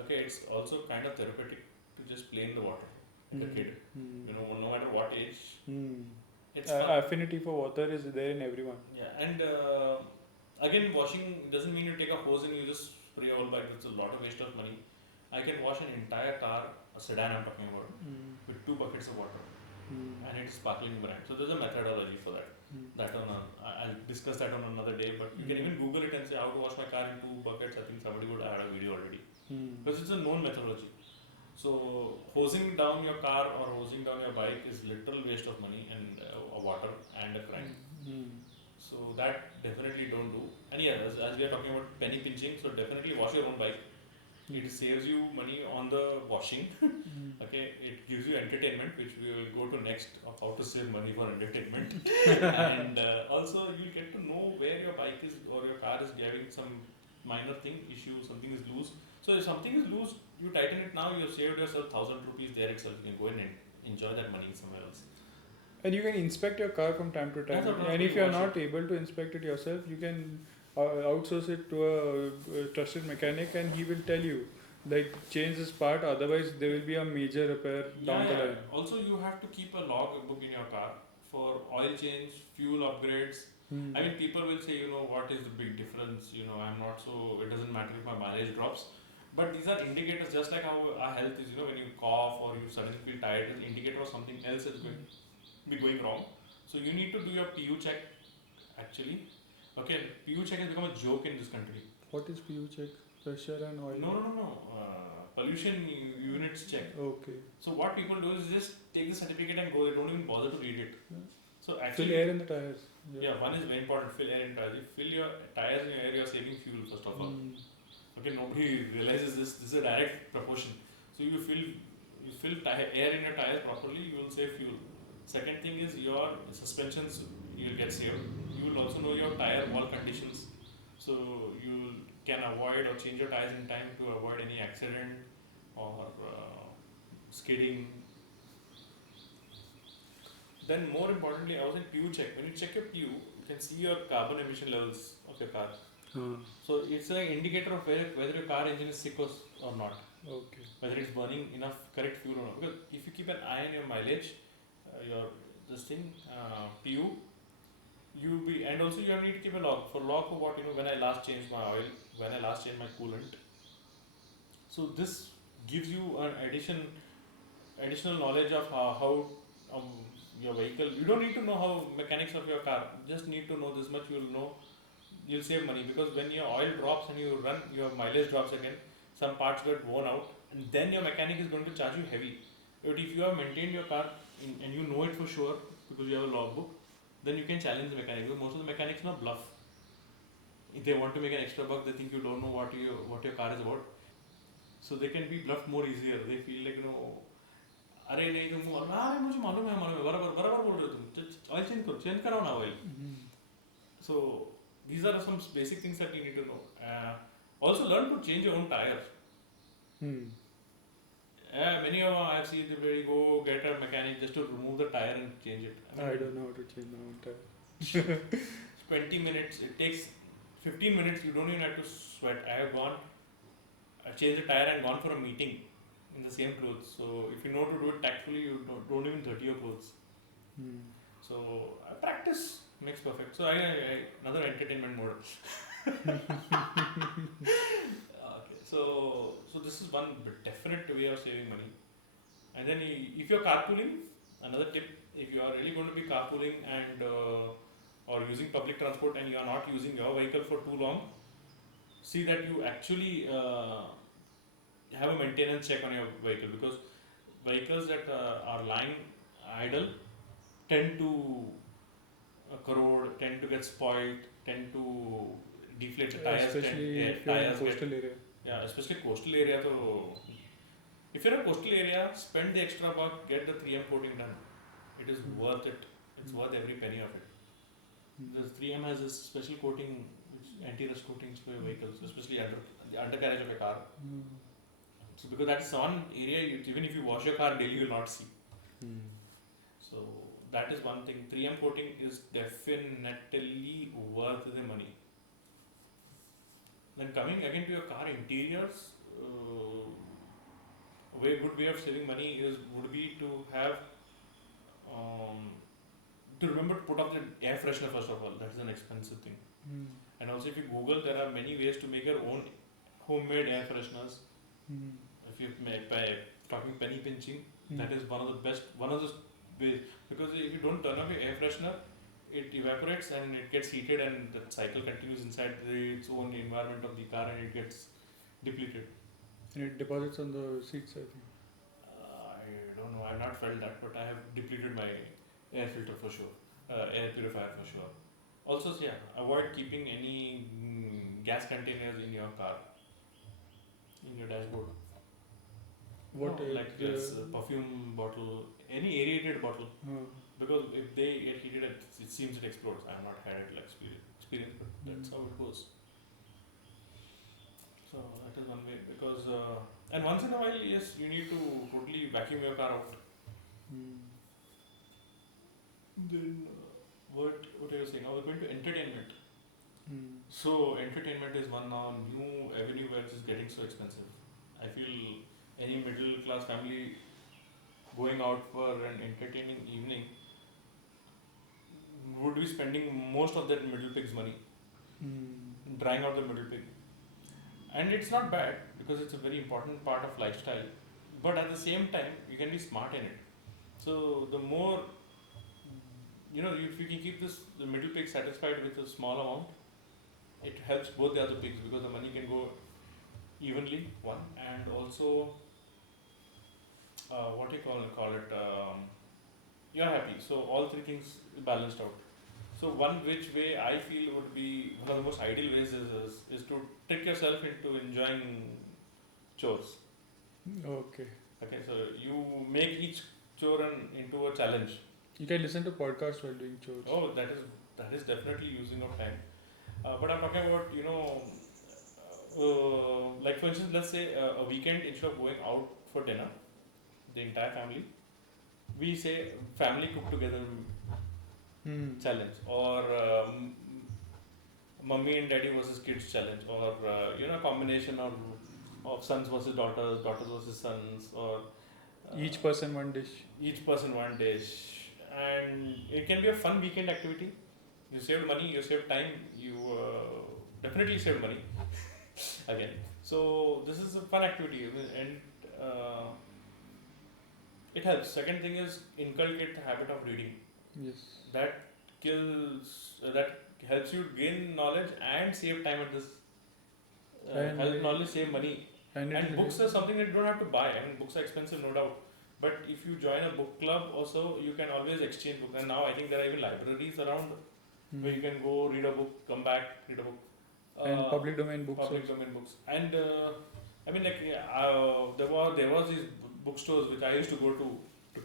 Okay. It's also kind of therapeutic to just play in the water like a kid. No matter what age. It's affinity for water is there in everyone. Yeah, and again, washing doesn't mean you take a hose and you just spray all bike. It's a lot of waste of money. I can wash an entire car, a sedan I'm talking about, with 2 buckets of water, and it's sparkling brand. So there's a methodology for that. I'll discuss that on another day. But you can even Google it and say how to wash my car in 2 buckets. I think somebody would add a video already because it's a known methodology. So hosing down your car or hosing down your bike is literal waste of money and water and a crime. So that definitely don't do. And yeah, as we are talking about penny pinching, so definitely wash your own bike. It saves you money on the washing. Okay, it gives you entertainment, which we will go to next of how to save money for entertainment. And also you get to know where your bike is or your car is having some minor thing issue, something is loose. So if something is loose, you tighten it now, you have saved yourself 1,000 rupees there itself. You can go in and enjoy that money somewhere else. And you can inspect your car from time to time. That's what I was And going if to you are watch not able to inspect it yourself, you can outsource it to a trusted mechanic, and he will tell you, like, change this part. Otherwise, there will be a major repair down the line. Also, you have to keep a log book in your car for oil change, fuel upgrades. I mean, people will say, what is the big difference? I'm not so, it doesn't matter if my mileage drops. But these are indicators, just like how our health is, when you cough or you suddenly feel tired, it's an indicator of something else is going be going wrong. So you need to do your PU check, actually. Okay, PU check has become a joke in this country. What is PU check? Pressure and oil? No. Pollution units check. Okay. So what people do is just take the certificate and go. They don't even bother to read it. Yeah. So actually, fill air in the tires. Yeah, one is very important. Fill air in tires. You fill your tires in your air, you're saving fuel first of all. Okay, nobody realizes this. This is a direct proportion. So you fill air in your tires properly, you will save fuel. Second thing is your suspensions, you will get saved. You will also know your tire wall conditions, so you can avoid or change your tires in time to avoid any accident or skidding. Then more importantly, I was in PU check. When you check your PU, you can see your carbon emission levels of your car. So it's an indicator of whether your car engine is sick or not. Okay. Whether it's burning enough correct fuel or not. Because if you keep an eye on your mileage, PU, and also you need to keep a log. For what, when I last changed my oil, when I last changed my coolant. So this gives you an additional knowledge of how your vehicle. You don't need to know how mechanics of your car. Just need to know this much. You'll save money, because when your oil drops and you run, your mileage drops again. Some parts get worn out, and then your mechanic is going to charge you heavy. But if you have maintained your car and you know it for sure because you have a logbook, then you can challenge the mechanic. Because most of the mechanics now bluff. If they want to make an extra buck, they think you don't know what your car is about. So they can be bluffed more easier. They feel like, अरे नहीं तुम अरे मुझे मालूम है बराबर बोल रहे हो तुम ऑयल चेंज कराओ ना oil. So these are some basic things that you need to know. Also learn to change your own tire. Many of them I've seen where you go get a mechanic just to remove the tire and change it. I don't know how to change my own tire. 20 minutes. It takes 15 minutes. You don't even have to sweat. I changed the tire and gone for a meeting in the same clothes. So if you know to do it tactfully, you don't even dirty your clothes. So practice makes perfect. So another entertainment mode. Okay, so this is one definite way of saving money. And then if you're carpooling, another tip: if you are really going to be carpooling and or using public transport and you are not using your vehicle for too long, see that you actually have a maintenance check on your vehicle, because vehicles that are lying idle tend to corrode, tend to get spoiled, tend to deflate the tires. Especially if you're in coastal area. Yeah, especially coastal area. So if you're in a coastal area, spend the extra buck, get the 3M coating done. It is worth it. It's worth every penny of it. The 3M has this special coating, anti-rust coatings for your vehicles, especially the undercarriage of your car. So because that's one area, even if you wash your car daily, you will not see. So that is one thing. 3M coating is definitely worth the money. Then coming again to your car interiors, a good way of saving money would be to have to remember to put up the air freshener first of all. That is an expensive thing. And also if you Google, there are many ways to make your own homemade air fresheners. If you by talking penny pinching, that is one of the ways, because if you don't turn off your air freshener, it evaporates and it gets heated, and the cycle continues inside its own environment of the car, and it gets depleted. And it deposits on the seats, I think. I don't know, I have not felt that, but I have depleted my air filter for sure, air purifier for sure. Also, avoid keeping any gas containers in your car. in your dashboard. What No, it, like this perfume bottle, any aerated bottle. Because if they get heated, it seems it explodes. I have not had it like experience, but that's how it goes. So that is one way because and once in a while, yes, you need to totally vacuum your car out. Then what are you saying? I was going to entertainment. So entertainment is one now new avenue where it is getting so expensive. I feel any middle class family going out for an entertaining evening would be spending most of their middle pig's money, drying out the middle pig. And it's not bad because it's a very important part of lifestyle. But at the same time, you can be smart in it. So the more, if you can keep the middle pig satisfied with a small amount, it helps both the other pigs because the money can go evenly, one, and also, what do you call it? You're happy. So all three things balanced out. So one which way I feel would be one of the most ideal ways is to trick yourself into enjoying chores. Okay. Okay, so you make each chore into a challenge. You can listen to podcasts while doing chores. Oh, that is definitely using of time. But I'm talking about like for instance, let's say a weekend instead of going out for dinner, the entire family, we say family cook together challenge, or mummy and daddy versus kids challenge, or combination of sons versus daughters, daughters versus sons, or Each person one dish. each person one dish, and it can be a fun weekend activity. You save money, you save time, you definitely save money again. So this is a fun activity, and it helps. Second thing is inculcate the habit of reading. Yes. That that helps you gain knowledge and save time at this. And Help knowledge, save money. And And books are something that you don't have to buy. I mean, books are expensive, no doubt. But if you join a book club also, you can always exchange books. And now I think there are even libraries around where you can go read a book, come back, read a book. and public domain books. Public domain books. And I mean, like there was these bookstores which I used to go to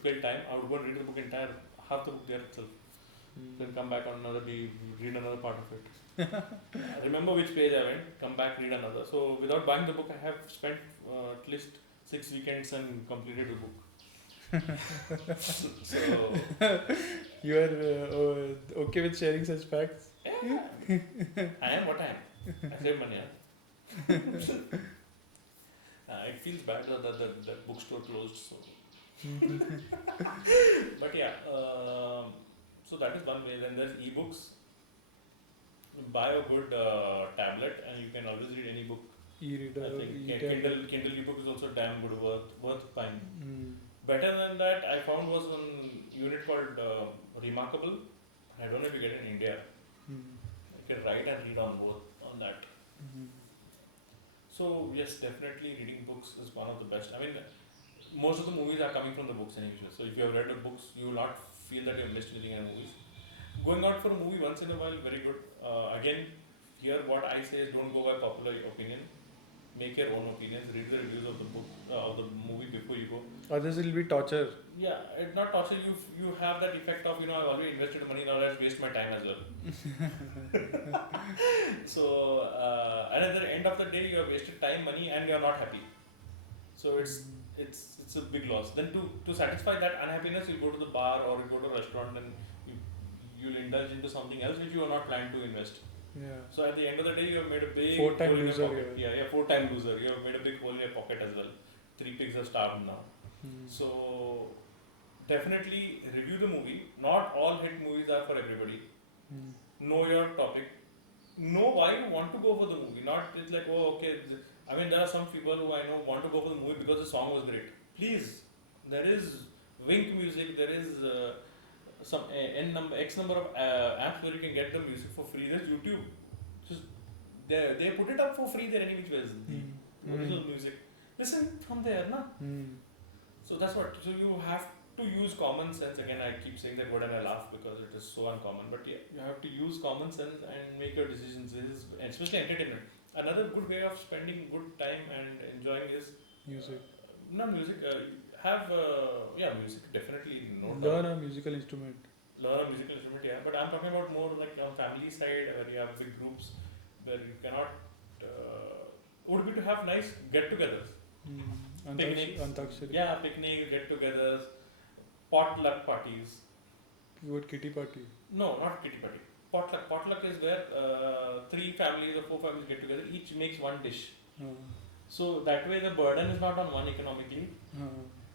kill time. I would go and read the book entire half the book there itself. Then come back on another day, read another part of it. Remember which page I went, come back, read another. So without buying the book, I have spent at least 6 weekends and completed the book. So You are okay with sharing such facts? yeah, I am what I am. I save money. It feels bad that the bookstore closed. So. But yeah, so that is one way. Then there's ebooks. Buy a good tablet and you can always read any book. E-reader. I think e-tablet. Kindle ebook is also damn good, worth buying. Better than that, I found was one unit called Remarkable. I don't know if you get it in India. You can write and read on both on that. So yes, definitely reading books is one of the best. I mean, most of the movies are coming from the books anyway. So if you have read the books, you will not feel that you have missed anything in the movies. Going out for a movie once in a while, very good. Again, here what I say is don't go by popular opinion. Make your own opinions. Read the reviews of the book of the movie before you go. Others will be torture. Yeah, it's not torture. You have that effect of I've already invested money, now let's waste my time as well. So and at the end of the day, you have wasted time, money, and you are not happy. So it's a big loss. Then to satisfy that unhappiness, you go to the bar or you go to a restaurant and you'll indulge into something else which you are not planning to invest. Yeah. So at the end of the day, you have made a big 4-time hole in your loser, pocket. Yeah, 4-time loser. You have made a big hole in your pocket as well. 3 pigs are starved now. So definitely review the movie. Not all hit movies are for everybody. Know your topic. Know why you want to go for the movie. Not it's like, oh okay. I mean, there are some people who I know want to go for the movie because the song was great. Please, there is Wink Music. There is some X number of apps where you can get the music for free. There's YouTube. Just they put it up for free there any which ways. The original music. Listen from there, na. So that's what. So you have to use common sense. Again, I keep saying that word and I laugh because it is so uncommon. But yeah, you have to use common sense and make your decisions. This is especially entertainment. Another good way of spending good time and enjoying is Music. not music. Have music definitely no Learn doubt. a musical instrument. Learn a musical instrument, yeah. But I'm talking about more like on family side where you have big groups where you cannot. Would be to have nice get-togethers, picnics. Antakshari. Yeah, picnics, get-togethers, potluck parties. What kitty party? No, not kitty party. Potluck. Potluck is where three families or four families get together. Each makes one dish. So that way the burden is not on one economically.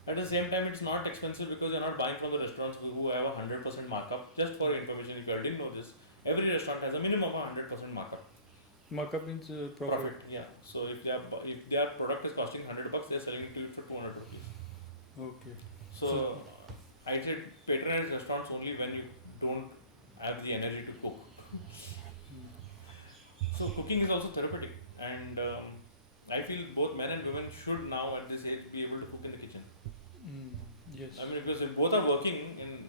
At the same time, it's not expensive because you're not buying from the restaurants who have 100% markup. Just for information, if you didn't know this, every restaurant has a minimum of 100% markup. Markup means profit. Yeah. So if their product is costing $100, they're selling it to you for 200 rupees. Okay. So I said patronize restaurants only when you don't have the energy to cook. So cooking is also therapeutic, and I feel both men and women should now at this age be able to cook in the kitchen. Yes. I mean, because if both are working in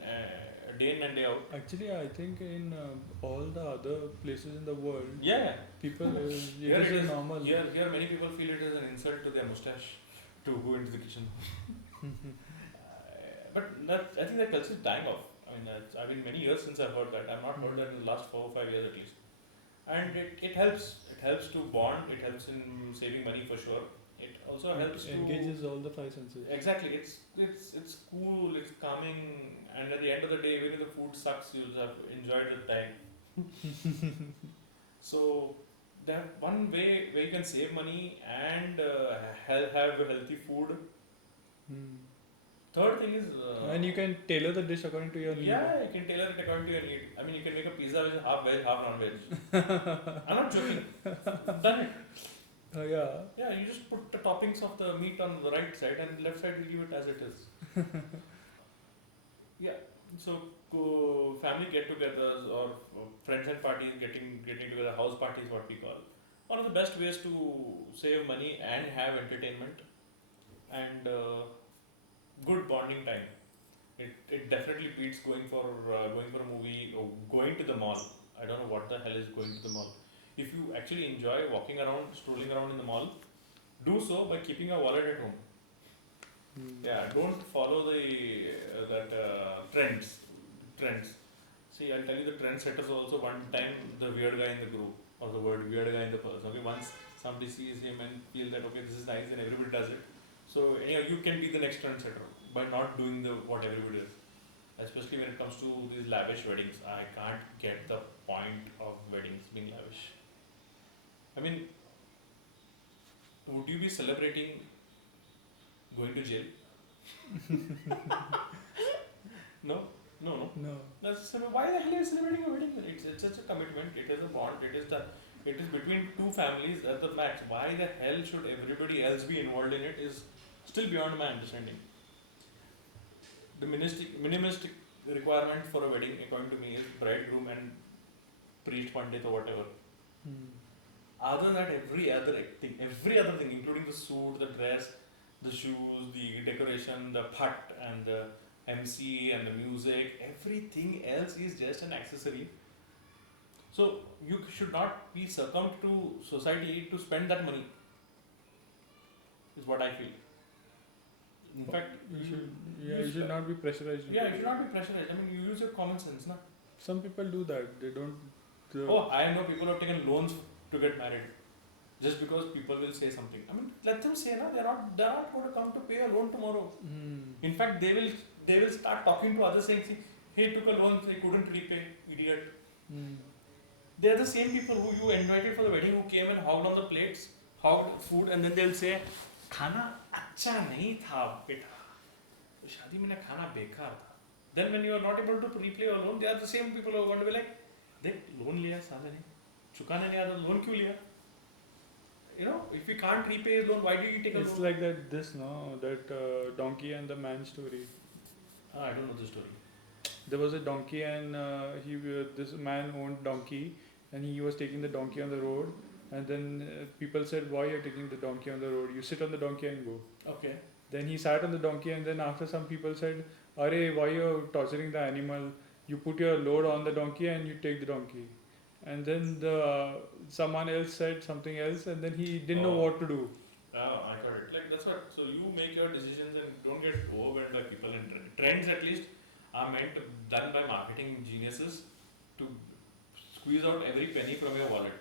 day in and day out. Actually, I think in all the other places in the world, Yeah. people Here it is normal. Here many people feel it is an insult to their mustache to go into the kitchen. But I think that culture is dying off. I mean, I've been many years since I've heard that. I've not heard that in the last 4 or 5 years at least. And it helps. It helps to bond. It helps in saving money for sure. It also helps to engages all the five senses. Exactly. It's cool. It's calming. And at the end of the day, even if the food sucks, you'll have enjoyed the time. So that one way where you can save money and have healthy food. Third thing is and you can tailor the dish according to your need. Yeah, you can tailor it according to your need. I mean, you can make a pizza which is half veg, half non-veg. I'm not joking. Done it. Yeah. Yeah, you just put the toppings of the meat on the right side and left side you leave it as it is. Yeah. So family get-togethers or friends and parties getting together, house parties what we call. One of the best ways to save money and have entertainment and good bonding time. It definitely beats going for a movie or going to the mall. I don't know what the hell is going to the mall. If you actually enjoy walking around, strolling around in the mall, do so by keeping your wallet at home. Yeah, don't follow the trends. See, I'll tell you the trendsetters also one time the weird guy in the group or the word weird guy in the person. Okay, once somebody sees him and feel that okay this is nice and everybody does it. So anyhow, you can be the next trendsetter by not doing what everybody does. Especially when it comes to these lavish weddings, I can't get the point of weddings being lavish. I mean, would you be celebrating going to jail? No. That's, why the hell are you celebrating a wedding? It's such a commitment. It is a bond. It is between two families at the max. Why the hell should everybody else be involved in it is still beyond my understanding. The minimalistic requirement for a wedding, according to me, is bridegroom and priest, pandit or whatever. Other than that, every other thing, including the suit, the dress, the shoes, the decoration, the phat and the MC and the music, everything else is just an accessory. So you should not be succumbed to society to spend that money. Is what I feel. In fact, you should not be pressurized. Yeah, you should not be pressurized. I mean, you use your common sense, na. Some people do that. They don't. I know people have taken loans to get married, just because people will say something. I mean, let them say, na. They're not going to come to pay a loan tomorrow. In fact, they will start talking to others saying, see, he took a loan, he couldn't repay, idiot. They are the same people who you invited for the wedding who came and hogged on the plates, hogged food, and then they'll say, खाना अच्छा नहीं था बेटा, शादी में ना खाना बेकार था. Then when you are not able to repay your loan, they are the same people who are going to be like, देख loan लिया साले ने, चुकाने नहीं आता, loan क्यों लिया? You know, if you can't repay his loan, why did you take a loan? It's like that donkey and the man story. I don't know the story. There was a donkey and this man owned donkey and he was taking the donkey on the road. And then people said, why are you taking the donkey on the road? You sit on the donkey and go. Okay. Then he sat on the donkey and then after some people said, Arey, why are you torturing the animal? You put your load on the donkey and you take the donkey. and then someone else said something else, and then he didn't know Oh. what to do. I got it. Like that's what. So you make your decisions and don't get overwhelmed by people and trends. At least are done by marketing geniuses to squeeze out every penny from your wallet.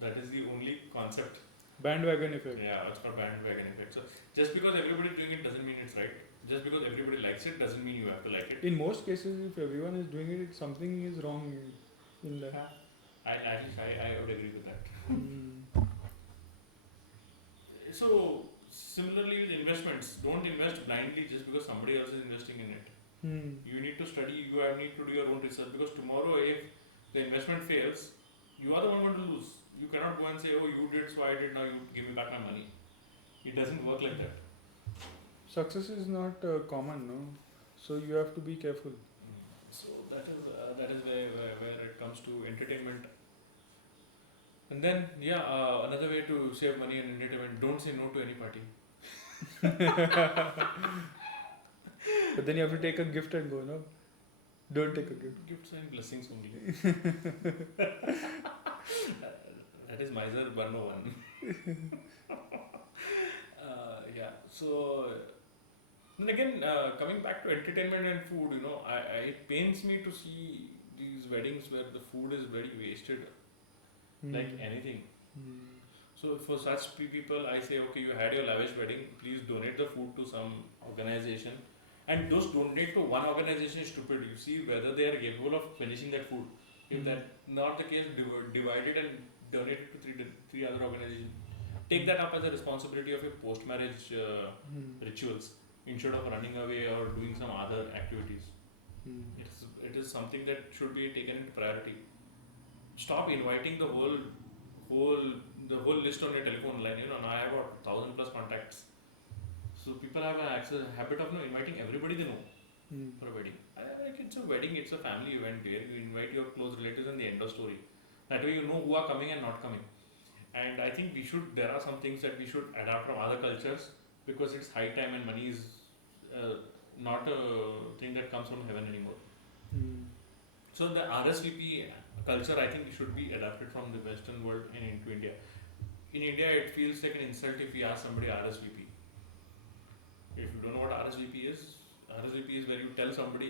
That is the only concept. Bandwagon effect. Yeah, it's called bandwagon effect. So just because everybody's doing it doesn't mean it's right. Just because everybody likes it doesn't mean you have to like it. In most cases, if everyone is doing it, something is wrong in that. I would agree with that. Mm. So similarly with investments, don't invest blindly just because somebody else is investing in it. Hmm. You need to study, need to do your own research, because tomorrow if the investment fails, you are the one going to lose. You cannot go and say, oh, you did, so I did, now you give me back my money. It doesn't work like that. Success is not common, no? So you have to be careful. So that is where it comes to entertainment. And then, another way to save money in entertainment, don't say no to any party. But then you have to take a gift and go, no? Don't take a gift. Gifts and blessings only. That is miser 101. So then again, coming back to entertainment and food, it pains me to see these weddings where the food is very wasted, like anything. So for such people, I say, okay, you had your lavish wedding, please donate the food to some organization. And those donate to one organization is stupid. You see whether they are capable of finishing that food. If that's not the case, divide it and donate it to three other organizations. Take that up as a responsibility of your post-marriage rituals instead of running away or doing some other activities. It is something that should be taken into priority. Stop inviting the whole list on your telephone line. Now I have about 1,000 plus contacts. So people have a habit of inviting everybody they know for a wedding. It's a wedding, it's a family event here. You invite your close relatives and the end of story. That way you know who are coming and not coming. And I think there are some things that we should adapt from other cultures, because it's high time and money is not a thing that comes from heaven anymore. So the RSVP culture, I think, should be adapted from the Western world and into India. In India, it feels like an insult if we ask somebody RSVP. If you don't know what RSVP is where you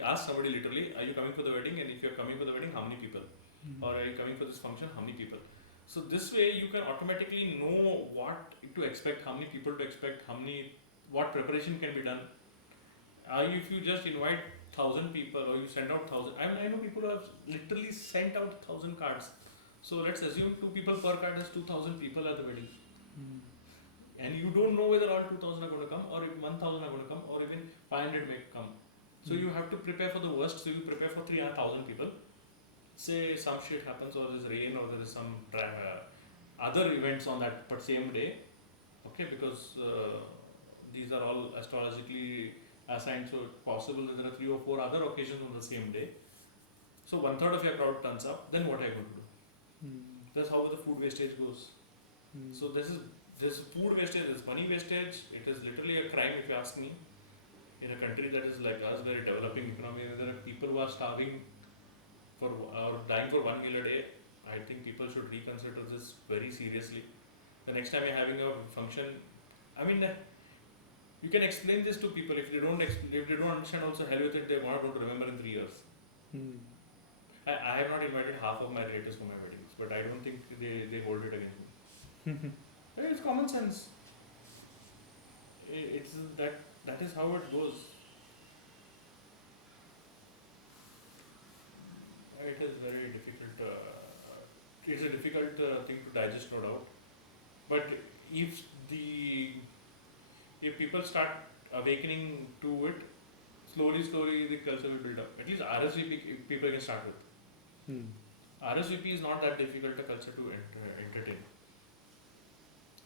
ask somebody literally, are you coming for the wedding? And if you're coming for the wedding, how many people? Or are you coming for this function, how many people? So this way you can automatically know what to expect, how many people to expect, what preparation can be done. If you just invite 1,000 people or you send out 1,000, I know people who have literally sent out 1,000 cards. So let's assume 2 people per card is 2,000 people at the wedding. And you don't know whether all 2,000 are going to come, or if 1,000 are going to come, or even 500 may come. So you have to prepare for the worst. So you prepare for 3,000 people. Say some shit happens, or there's rain, or there is some other events on that same day. Okay, because these are all astrologically assigned, so it's possible that there are 3 or 4 other occasions on the same day. So 1/3 of your crowd turns up. Then what are you going to do? That's how the food wastage goes. So this food wastage, this money wastage, it is literally a crime if you ask me. In a country that is like us, very developing economy, where there are people who are starving or dying for 1 meal a day, I think people should reconsider this very seriously. The next time you're having a function, you can explain this to people. If they don't understand, also hell with it, they want to remember in 3 years. I have not invited half of my relatives for my weddings, but I don't think they hold it against me. It's common sense. It's that is how it goes. It is very difficult. It's a difficult thing to digest, no doubt. But if people start awakening to it, slowly the culture will build up. At least RSVP people can start with. RSVP is not that difficult a culture to entertain.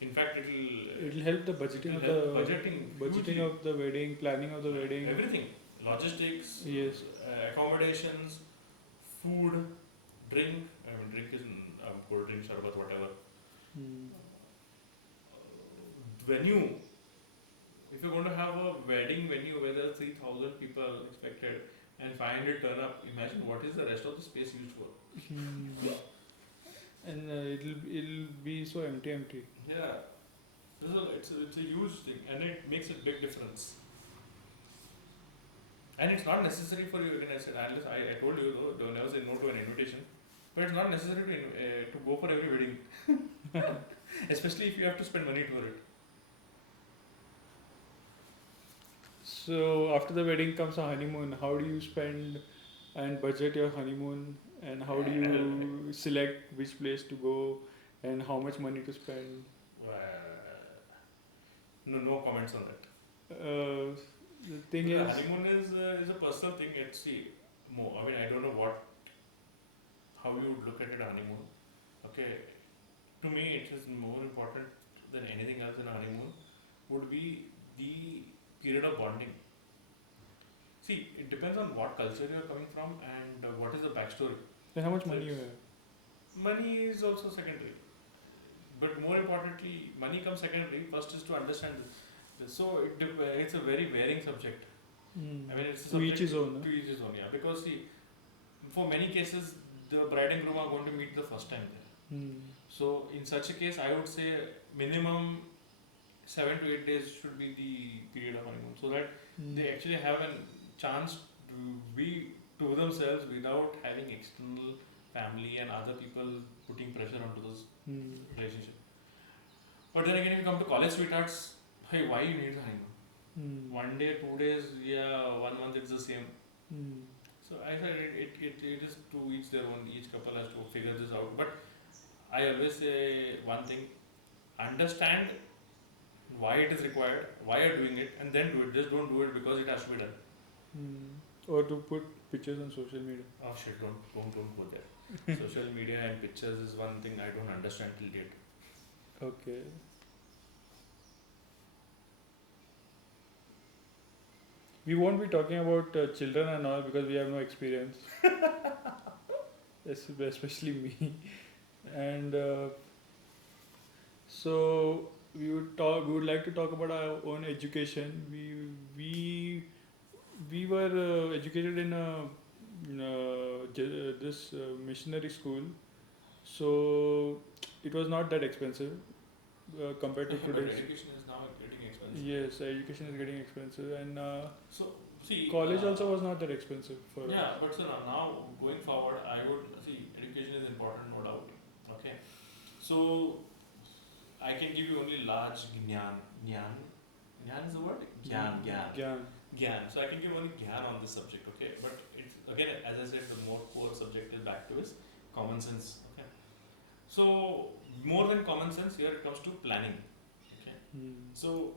In fact, it'll help the budgeting of the wedding, planning of the wedding, everything, logistics, yes, accommodations, food, drink. Drink is cold drink, sharbat, whatever. Venue. If you're going to have a wedding venue where there are 3,000 people expected and 500 turn up, imagine what is the rest of the space used for. feels so empty. Yeah, it's a huge thing, and it makes a big difference. And it's not necessary for you. Again, I said, unless I told you though, don't never say no to an invitation. But it's not necessary to go for every wedding, especially if you have to spend money for it. So after the wedding comes a honeymoon. How do you spend and budget your honeymoon, and how do you select which place to go, and how much money to spend? No comments on that. The thing The is, honeymoon is a personal thing. Let's see. More. I mean, I don't know how you would look at it. A honeymoon. Okay. To me, it is more important than anything else in a honeymoon. Would be the period of bonding. See, it depends on what culture you are coming from and what is the backstory. then how much money you have? Money is also secondary, but more importantly, money comes secondary. First is to understand this. So it's a very varying subject. I mean, it's a To each subject his own. to each his own, yeah. Because see, for many cases, the bride and groom are going to meet the first time there. So in such a case, I would say minimum 7 to 8 days should be the period of honeymoon, so that they actually have a chance to be to themselves without having external family and other people putting pressure onto this relationship. But then again, if you come to college sweethearts, hey, why you need the honeymoon? 1 day, 2 days, yeah, 1 month, it's the same. So I said it is to each their own. Each couple has to figure this out. But I always say one thing: understand why it is required, why you're doing it, and then do it. Just don't do it because it has to be done. Or to put pictures on social media. Oh shit! Don't go there. Social media and pictures is one thing I don't understand till date. Okay. We won't be talking about children and all because we have no experience, especially me. And so we would like to talk about our own education. We were educated in this missionary school, so it was not that expensive compared to But today's. education is now getting expensive. Yes, education is getting expensive, and So see, college also was not that expensive for us. yeah, but sir, now going forward, I would see education is important, no doubt. Okay, so I can give you only large gyan. Gyan is the word. Gyan. So I can give only gyan on this subject. Okay, but it's again, as I said, the more core subject is back to is common sense. Okay, so more than common sense, here it comes to planning. Okay, so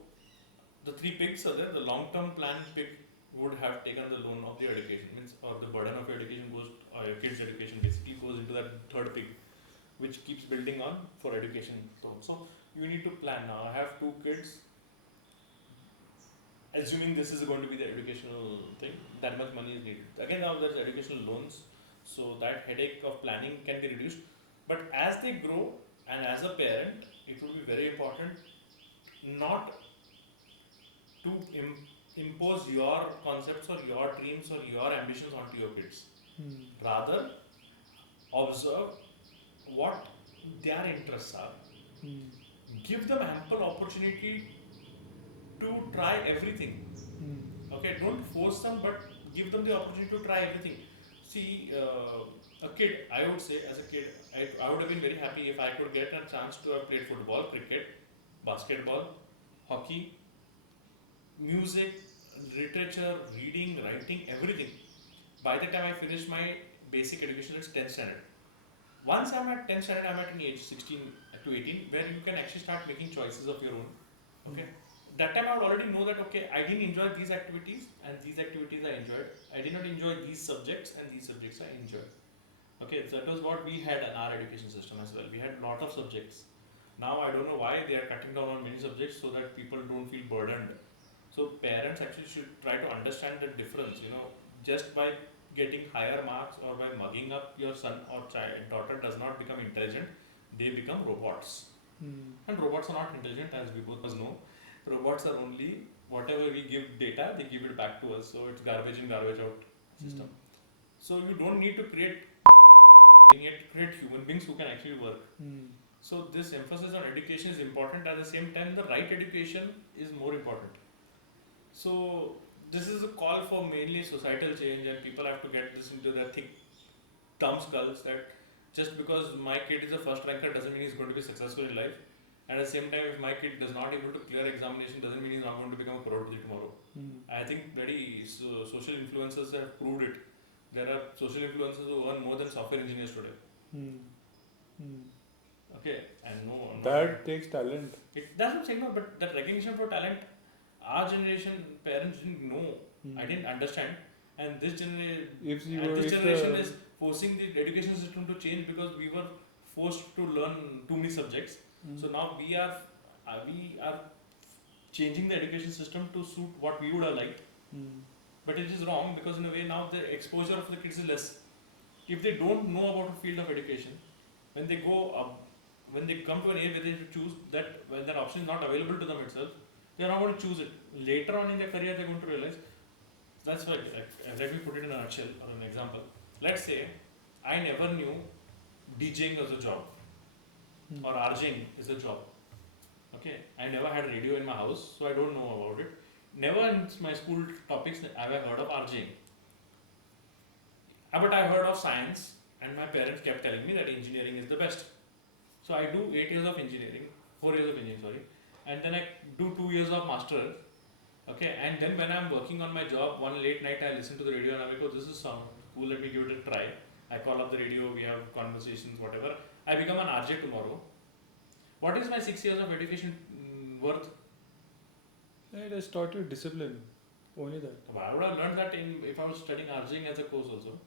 the 3 pigs are there. The long-term plan pig would have taken the loan of the education, means or the burden of your education goes, or your kids' education basically goes into that third pig, which keeps building on for education. So you need to plan now. I have 2 kids. Assuming this is going to be the educational thing, that much money is needed. Again, now there's educational loans, so that headache of planning can be reduced. But as they grow, and as a parent, it will be very important not to impose your concepts or your dreams or your ambitions onto your kids. Rather, observe what their interests are. Give them ample opportunity to try everything. Okay, don't force them, but give them the opportunity to try everything. See, a kid, I would say, as a kid, I would have been very happy if I could get a chance to have played football, cricket, basketball, hockey, music, literature, reading, writing, everything. By the time I finish my basic education, it's 10th standard. Once I'm at 10th standard, I'm at an age 16 to 18, where you can actually start making choices of your own. Okay. That time I would already know that okay, I didn't enjoy these activities and these activities I enjoyed. I did not enjoy these subjects and these subjects I enjoyed. Okay, so that was what we had in our education system as well. We had a lot of subjects. Now I don't know why they are cutting down on many subjects so that people don't feel burdened. So parents actually should try to understand the difference. Just by getting higher marks or by mugging up your son or daughter does not become intelligent. They become robots. And robots are not intelligent, as we both know. Robots are only whatever we give data, they give it back to us. So it's garbage in, garbage out system. So you don't need to create human beings who can actually work. So this emphasis on education is important. At the same time, the right education is more important. So this is a call for mainly societal change, and people have to get this into their thick dumb skulls that just because my kid is a first ranker doesn't mean he's going to be successful in life. At the same time, if my kid does not able to clear examination, doesn't mean he's not going to become a crorepati tomorrow. I think very social influencers have proved it. There are social influencers who earn more than software engineers today. Okay, and no, That takes talent. that's what I'm saying. No, but that recognition for talent, our generation parents didn't know. I didn't understand, and this generation is forcing the education system to change because we were forced to learn too many subjects. So now we are changing the education system to suit what we would have liked. But it is wrong because in a way now the exposure of the kids is less. If they don't know about a field of education, when they go up, when they come to an age where they have to choose that, when that option is not available to them itself, they are not going to choose it. Later on in their career, they are going to realize. That's why, let me put it in a nutshell or an example. Let's say I never knew DJing as a job or RJing is a job. Okay, I never had radio in my house, so I don't know about it. Never in my school topics have I heard of RJing. But I heard of science, and my parents kept telling me that engineering is the best. So I do 8 years of engineering, 4 years of engineering, sorry, and then I do 2 years of master. Okay, and then when I'm working on my job, one late night I listen to the radio and I'm like, oh, this is sound cool, let me give it a try. I call up the radio, we have conversations, whatever. I become an RJ tomorrow. What is my 6 years of education worth? It has taught you discipline. Only that. I would have learned that if I was studying RJing as a course also.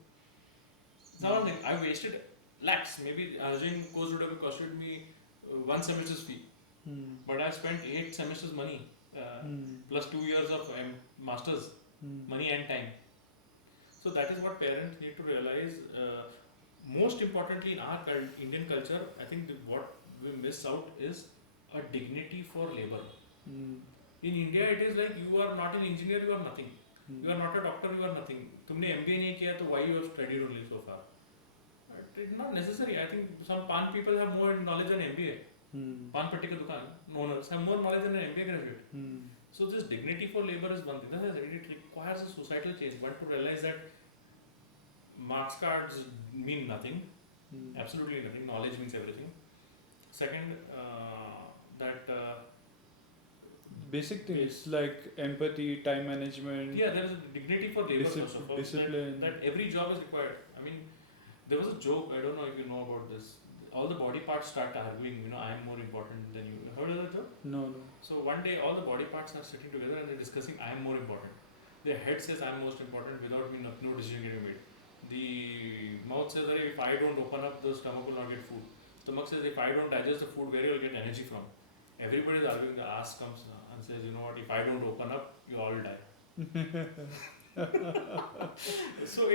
It's one thing. I wasted lakhs. Maybe RJing course would have costed me one semester's fee. But I spent 8 semesters money plus 2 years of masters money and time. So that is what parents need to realize. Most importantly, in our Indian culture, I think what we miss out is a dignity for labor. In India, it is like you are not an engineer, you are nothing. You are not a doctor, you are nothing. तुमने MBA नहीं किया तो why you have studied only so far? It's not necessary. I think some Pan people have more knowledge than MBA. Pan patti ka dukaan owners have more knowledge than an MBA graduate. So this dignity for labor is one thing. That is, it requires a societal change. One to realize that marks cards mean nothing. Absolutely nothing. Knowledge means everything. Second, that basic things like empathy, time management. Yeah, there is a dignity for labor first of all. Discipline. That every job is required. I mean, there was a joke. I don't know if you know about this. All the body parts start arguing. I am more important than you. Heard of that joke? No. So one day, all the body parts are sitting together and they're discussing. I am more important. The head says I am most important. Without me, no decision getting made. The mouth says that if I don't open up, the stomach will not get food. Stomach says if I don't digest the food, where you will get energy from? Everybody is arguing. The ass comes and says, you know what? If I don't open up, you all die. So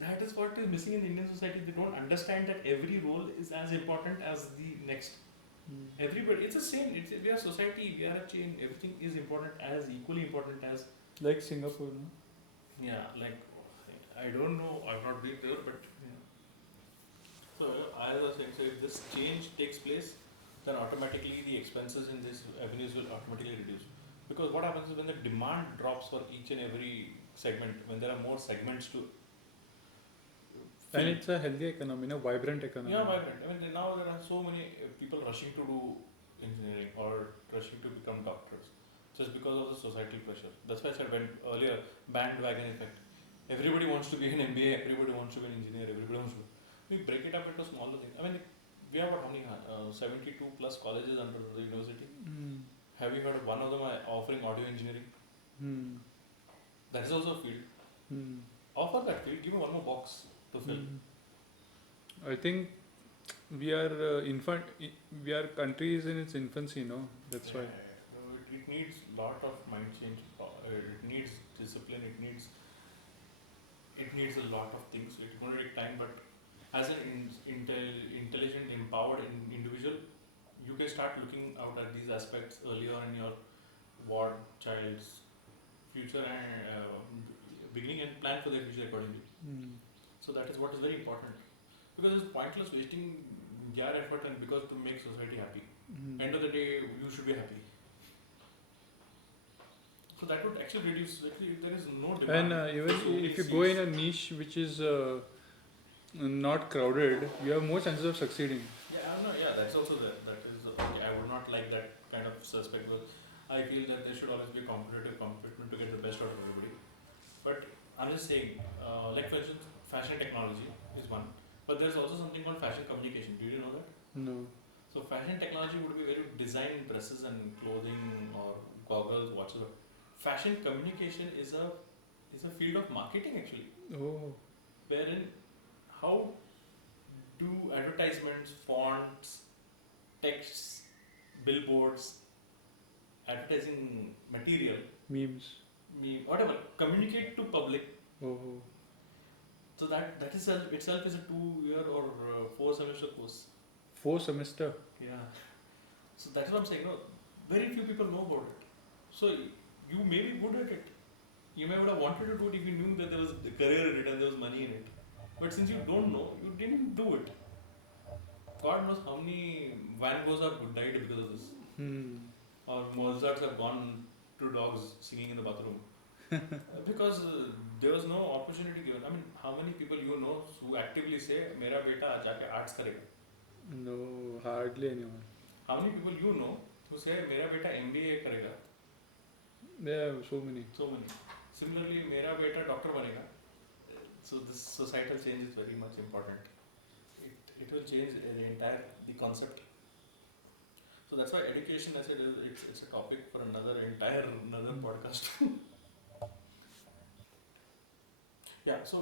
that is what is missing in the Indian society. They don't understand that every role is as important as the next. Everybody, it's the same. We are society. We are a chain. Everything is important, as equally important as. Like Singapore, no? Yeah, like I don't know. I've not been there, but yeah. So as I was saying, so if this change takes place, then automatically the expenses in these avenues will automatically reduce. Because what happens is when the demand drops for each and every segment, when there are more segments to fill. And it's a healthy economy, vibrant economy. Yeah, vibrant. I mean, now there are so many people rushing to do engineering or rushing to become doctors just because of the societal pressure. That's why I said earlier, bandwagon effect. Everybody wants to be an MBA, everybody wants to be an engineer, everybody wants to. We break it up into smaller things. I mean, we have how many 72 plus colleges under the university. Have you heard of one of them offering audio engineering? That is also a field. Offer that field, give me one more box to fill. I think we are we are countries in its infancy, no? That's why. It needs lot of mind change. It needs discipline. It needs a lot of things. It's going to take time, but as an intelligent, empowered individual, you can start looking out at these aspects earlier in your ward, child's future and beginning, and plan for their future accordingly. So that is what is very important, because it's pointless wasting their effort and because to make society happy. Mm. End of the day, you should be happy. So that would actually reduce. Actually, there is no demand. And even for so many if you go in seats. a niche which is not crowded, you have more chances of succeeding. Yeah, no, yeah, that's also there. That is, okay, I would not like that kind of suspect. Because I feel that there should always be competitive competition to get the best out of everybody. But I'm just saying, like for instance, fashion technology is one, but there's also something called fashion communication. Do you know that? No. So fashion technology would be where you design dresses and clothing or goggles, whatsoever. Fashion communication is a field of marketing actually, Oh. wherein how do advertisements, fonts, texts, billboards, advertising material, Memes. whatever, communicate to public. Oh. So that itself is a 2 year or 4 semester course. 4 semester. Yeah. So that's what I'm saying. No, very few people know about it. So you may be good at it. You may would have wanted to do it if you knew that there was a career in it and there was money in it. But since you don't know, you didn't do it. God knows how many Van Goghs are good died because of this. Hmm. Or Mozarts have gone to dogs singing in the bathroom. Because there was no opportunity given. I mean, how many people you know who actively say, "Mera beta jaake arts karega"? No, hardly anyone. How many people you know who say, "Mera beta MBA karega"? There are so many. So many. Similarly, "Mera beta doctor banega." So this societal change is very much important. It will change the entire the concept. So that's why education, as it is, it's a topic for another podcast. Yeah. So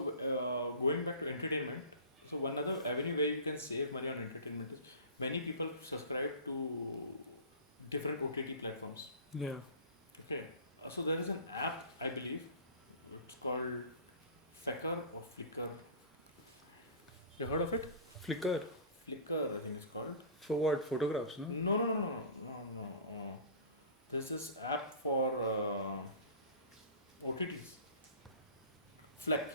going back to entertainment, so one other avenue where you can save money on entertainment is many people subscribe to different OTT platforms. Yeah. Okay. So there is an app, I believe, it's called Flickr or Flickr. You heard of it? Flickr. Flickr, I think it's called. For what? Photographs, no? No. There's this app for OTTs. Fleck.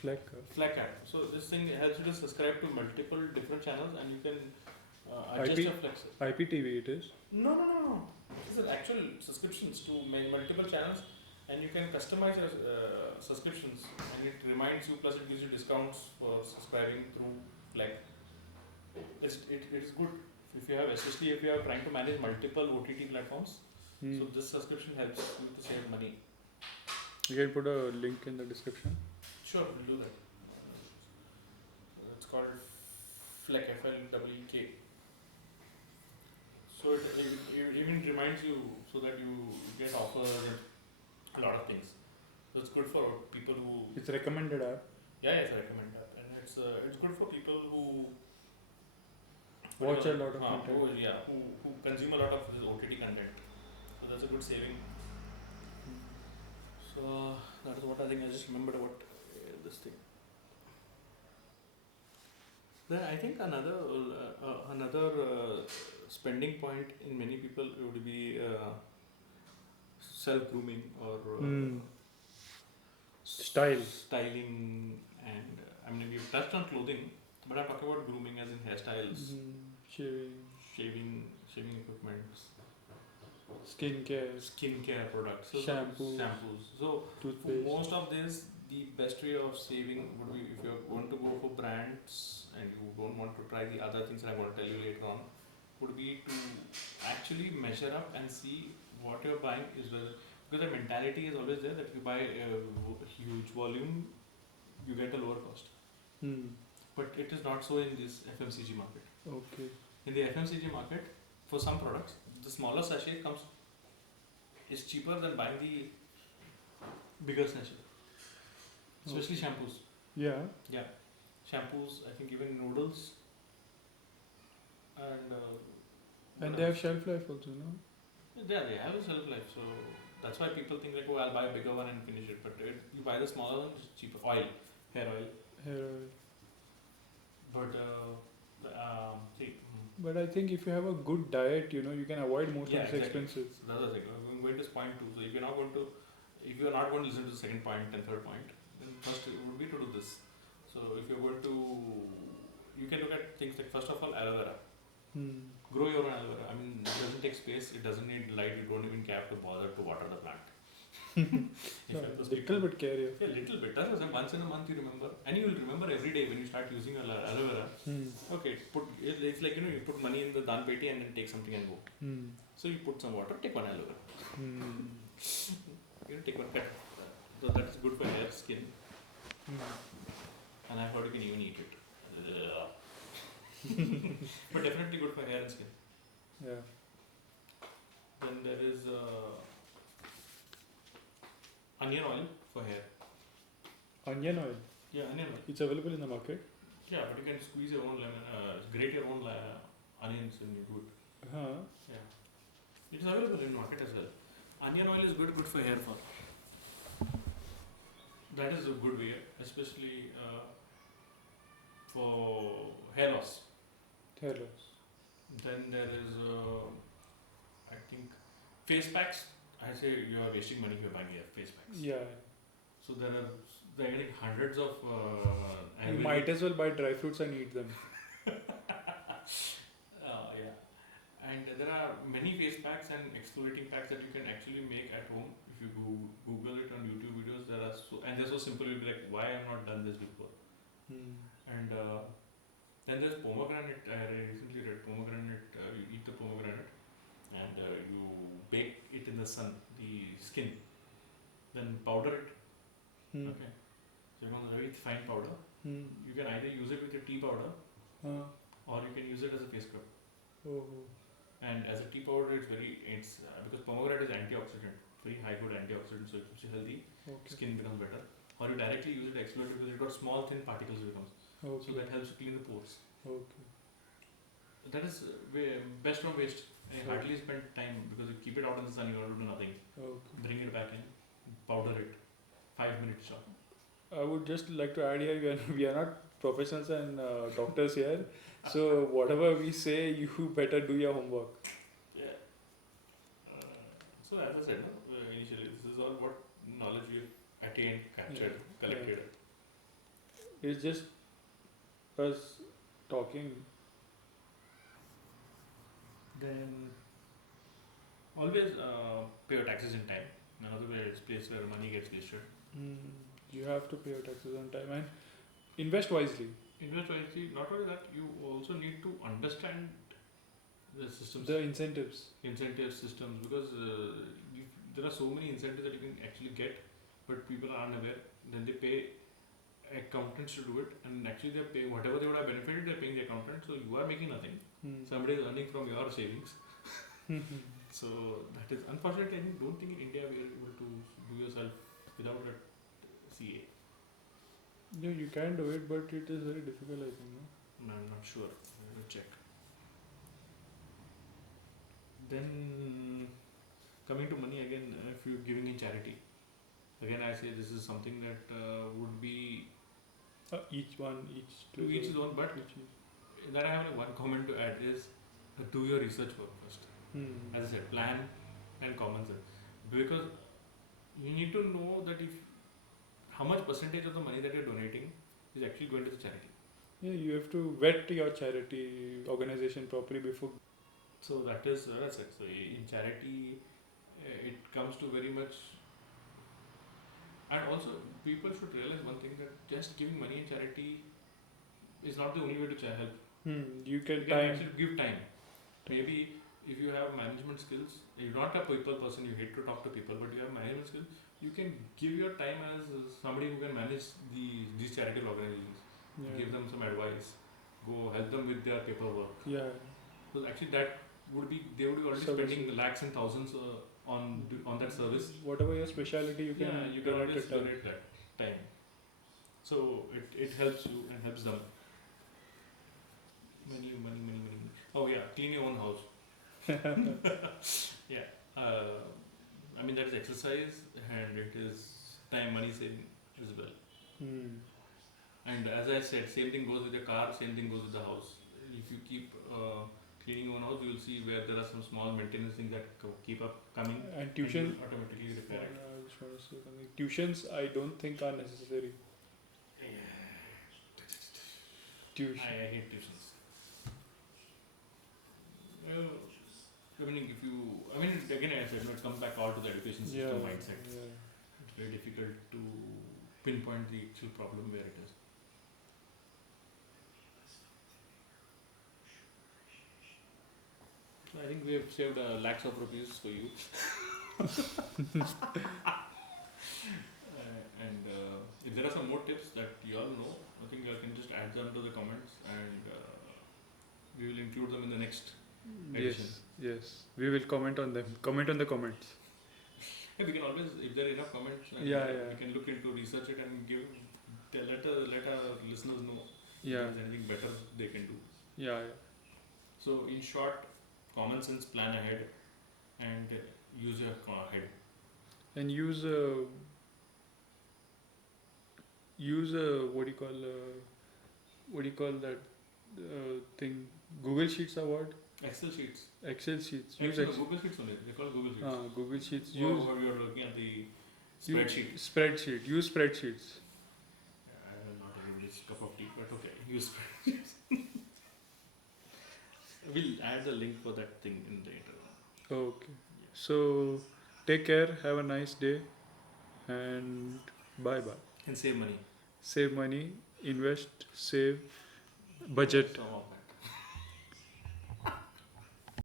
Fleck app. So this thing helps you to subscribe to multiple different channels and you can adjust IP? your flex. IPTV it is. No. These are actual subscriptions to multiple channels and you can customize your subscriptions and it reminds you, plus it gives you discounts for subscribing through Fleck. It is good if you have, especially if you are trying to manage multiple OTT platforms. Hmm. So this subscription helps you to save money. You can put a link in the description. Sure, we'll do that. It's called Fleck, Fleck. So it even reminds you so that you get offers and a lot of things. So it's good for people who. It's recommended app. Yeah, yes, I recommend that, and it's good for people who Watch a lot of content. who consume a lot of this OTT content. So that's a good saving. So that is what I think. I just remembered about this thing. Then I think another spending point in many people would be self grooming or styling, and I mean we've touched on clothing, but I'm talking about grooming as in hairstyles, shaving equipment, skincare products, shampoos. So for most of this, the best way of saving would be if you're going to go for brands and you don't want to try the other things that I'm going to tell you later on, would be to actually measure up and see what you're buying is well. Because the mentality is always there that if you buy a huge volume, you get a lower cost. But it is not so in this FMCG market. Okay. In the FMCG market, for some products, the smaller sachet is cheaper than buying the bigger sachet. Especially shampoos. Yeah. Shampoos, I think even noodles. And they have shelf life also, no? Yeah, they have a shelf life. So that's why people think like, oh, I'll buy a bigger one and finish it. But you buy the smaller one, it's cheaper. Hair oil. But I think if you have a good diet, you can avoid most of the expenses. So that's the thing. I'm going to point two. So if you're not going to listen to the second point and third point, then first it would be to do this. So if you're going to you can look at things like, first of all, aloe vera. Hmm. Grow your own aloe vera. I mean, it doesn't take space, it doesn't need light, you don't even have to bother to water the plant. If No, you're those little people- bit care. Yeah, little bit. That's what I'm saying. Once in a month you remember, and you will remember every day when you start using aloe vera. Hmm. Okay, it's like, you put money in the dan peti and then take something and go. Hmm. So you put some water, take one aloe vera. Hmm. Take one cut. So that's good for hair, skin, Hmm. and I've heard you can even eat it. But definitely good for hair and skin. Yeah. Then there is onion oil for hair. Onion oil. Yeah, onion oil. It's available in the market. Yeah, but you can squeeze your own lemon, grate your own onions and you do it. Huh. Yeah. It is available in market as well. Onion oil is good for hair fall. That is a good way, especially for hair loss. Hair loss. Then there is, I think, face packs. I say you are wasting money if you are buying face packs. Yeah. So they're getting hundreds of. You might as well buy dry fruits and eat them. Yeah. And there are many face packs and exfoliating packs that you can actually make at home. If you Google it on YouTube videos, and they're so simple. You'll be like, why I have not done this before? Hmm. And then there's pomegranate. I recently read pomegranate. You eat the pomegranate and you bake it in the sun, the skin. Then powder it. Hmm. Okay. So you want a very fine powder. Hmm. You can either use it with your tea powder or you can use it as a face scrub. Oh. And as a tea powder, it's because pomegranate is antioxidant, very high good antioxidant, so it keeps you healthy. Okay. Skin becomes better. Or you directly use it exfoliate because it got small thin particles becomes. Okay. So that helps you clean the pores. Okay. That is best from waste. I hardly spend time because you keep it out in the sun, you have to do nothing. Okay. Bring it back in, powder it, 5 minutes job. I would just like to add here, we are not professionals and doctors here. So whatever we say, you better do your homework. Yeah. So as I said, initially, this is all what knowledge we've attained, captured, collected. It's just us talking. Then always pay your taxes in time. Another place where money gets wasted. You have to pay your taxes on time and invest wisely. Invest wisely. Not only that, you also need to understand the systems, The incentives. incentive systems, because there are so many incentives that you can actually get, but people are unaware. Then they pay accountants to do it, and actually they're paying whatever they would have benefited. They're paying the accountant, so you are making nothing. Somebody is earning from your savings. So that is unfortunately. I don't think in India we are able to do yourself without a CA. No, you can do it, but it is very difficult, I think. No? I'm not sure. I will check. Then coming to money again, if you're giving in charity, again I say this is something that would be Each to each his own, but that I have one comment to add is do your research work first. As I said, plan and common sense, because you need to know that if how much percentage of the money that you're donating is actually going to the charity. Yeah, you have to vet your charity organization properly before. So that's it. So in charity, it comes to very much, and also people should realize one thing, that just giving money in charity is not the only way to help. You can You can time. actually give time. Maybe if you have management skills, you're not a people person, you hate to talk to people, but you have management skills, you can give your time as somebody who can manage these charitable organizations. Give them some advice, go help them with their paperwork. Yeah. So actually that would be, they would be already spending lakhs and thousands on that service. Whatever your specialty, you can. You can always donate that time. So it helps you and helps them. Money. Oh yeah, clean your own house. Yeah. I mean that is exercise and it is time, money saving as well. And as I said, same thing goes with your car, same thing goes with the house. If you keep cleaning your own house, you will see where there are some small maintenance things that keep up coming. And tuition. And you automatically repair it. I just want to say something. Tuitions, I don't think are necessary. Tuition. I hate tuitions. Well, I mean, if you, I mean, again, I said, it comes back all to the education system mindset. Yeah. It's very difficult to pinpoint the actual problem where it is. So I think we have saved lakhs of rupees for you. And if there are some more tips that you all know, I think you can just add them to the comments, and we will include them in the next edition. Yes. We will comment on them. Comment on the comments. Yeah, we can always, if there are enough comments, and we can look into research it and let our listeners know if there's anything better they can do. Yeah. So in short, common sense, plan ahead, and use your head. And use a what do you call that thing? Google Sheets award. Excel sheets. Excel sheets. Use Google Sheets only. They call Google Sheets. Google Sheets. Or you are looking at the spreadsheet. Spreadsheet. Use spreadsheets. I'm not everybody's cup of tea, but okay. Use spreadsheets. We'll add the link for that thing in the interview. Okay. So take care. Have a nice day, and bye. And save money. Save money. Invest. Save. Budget. Some of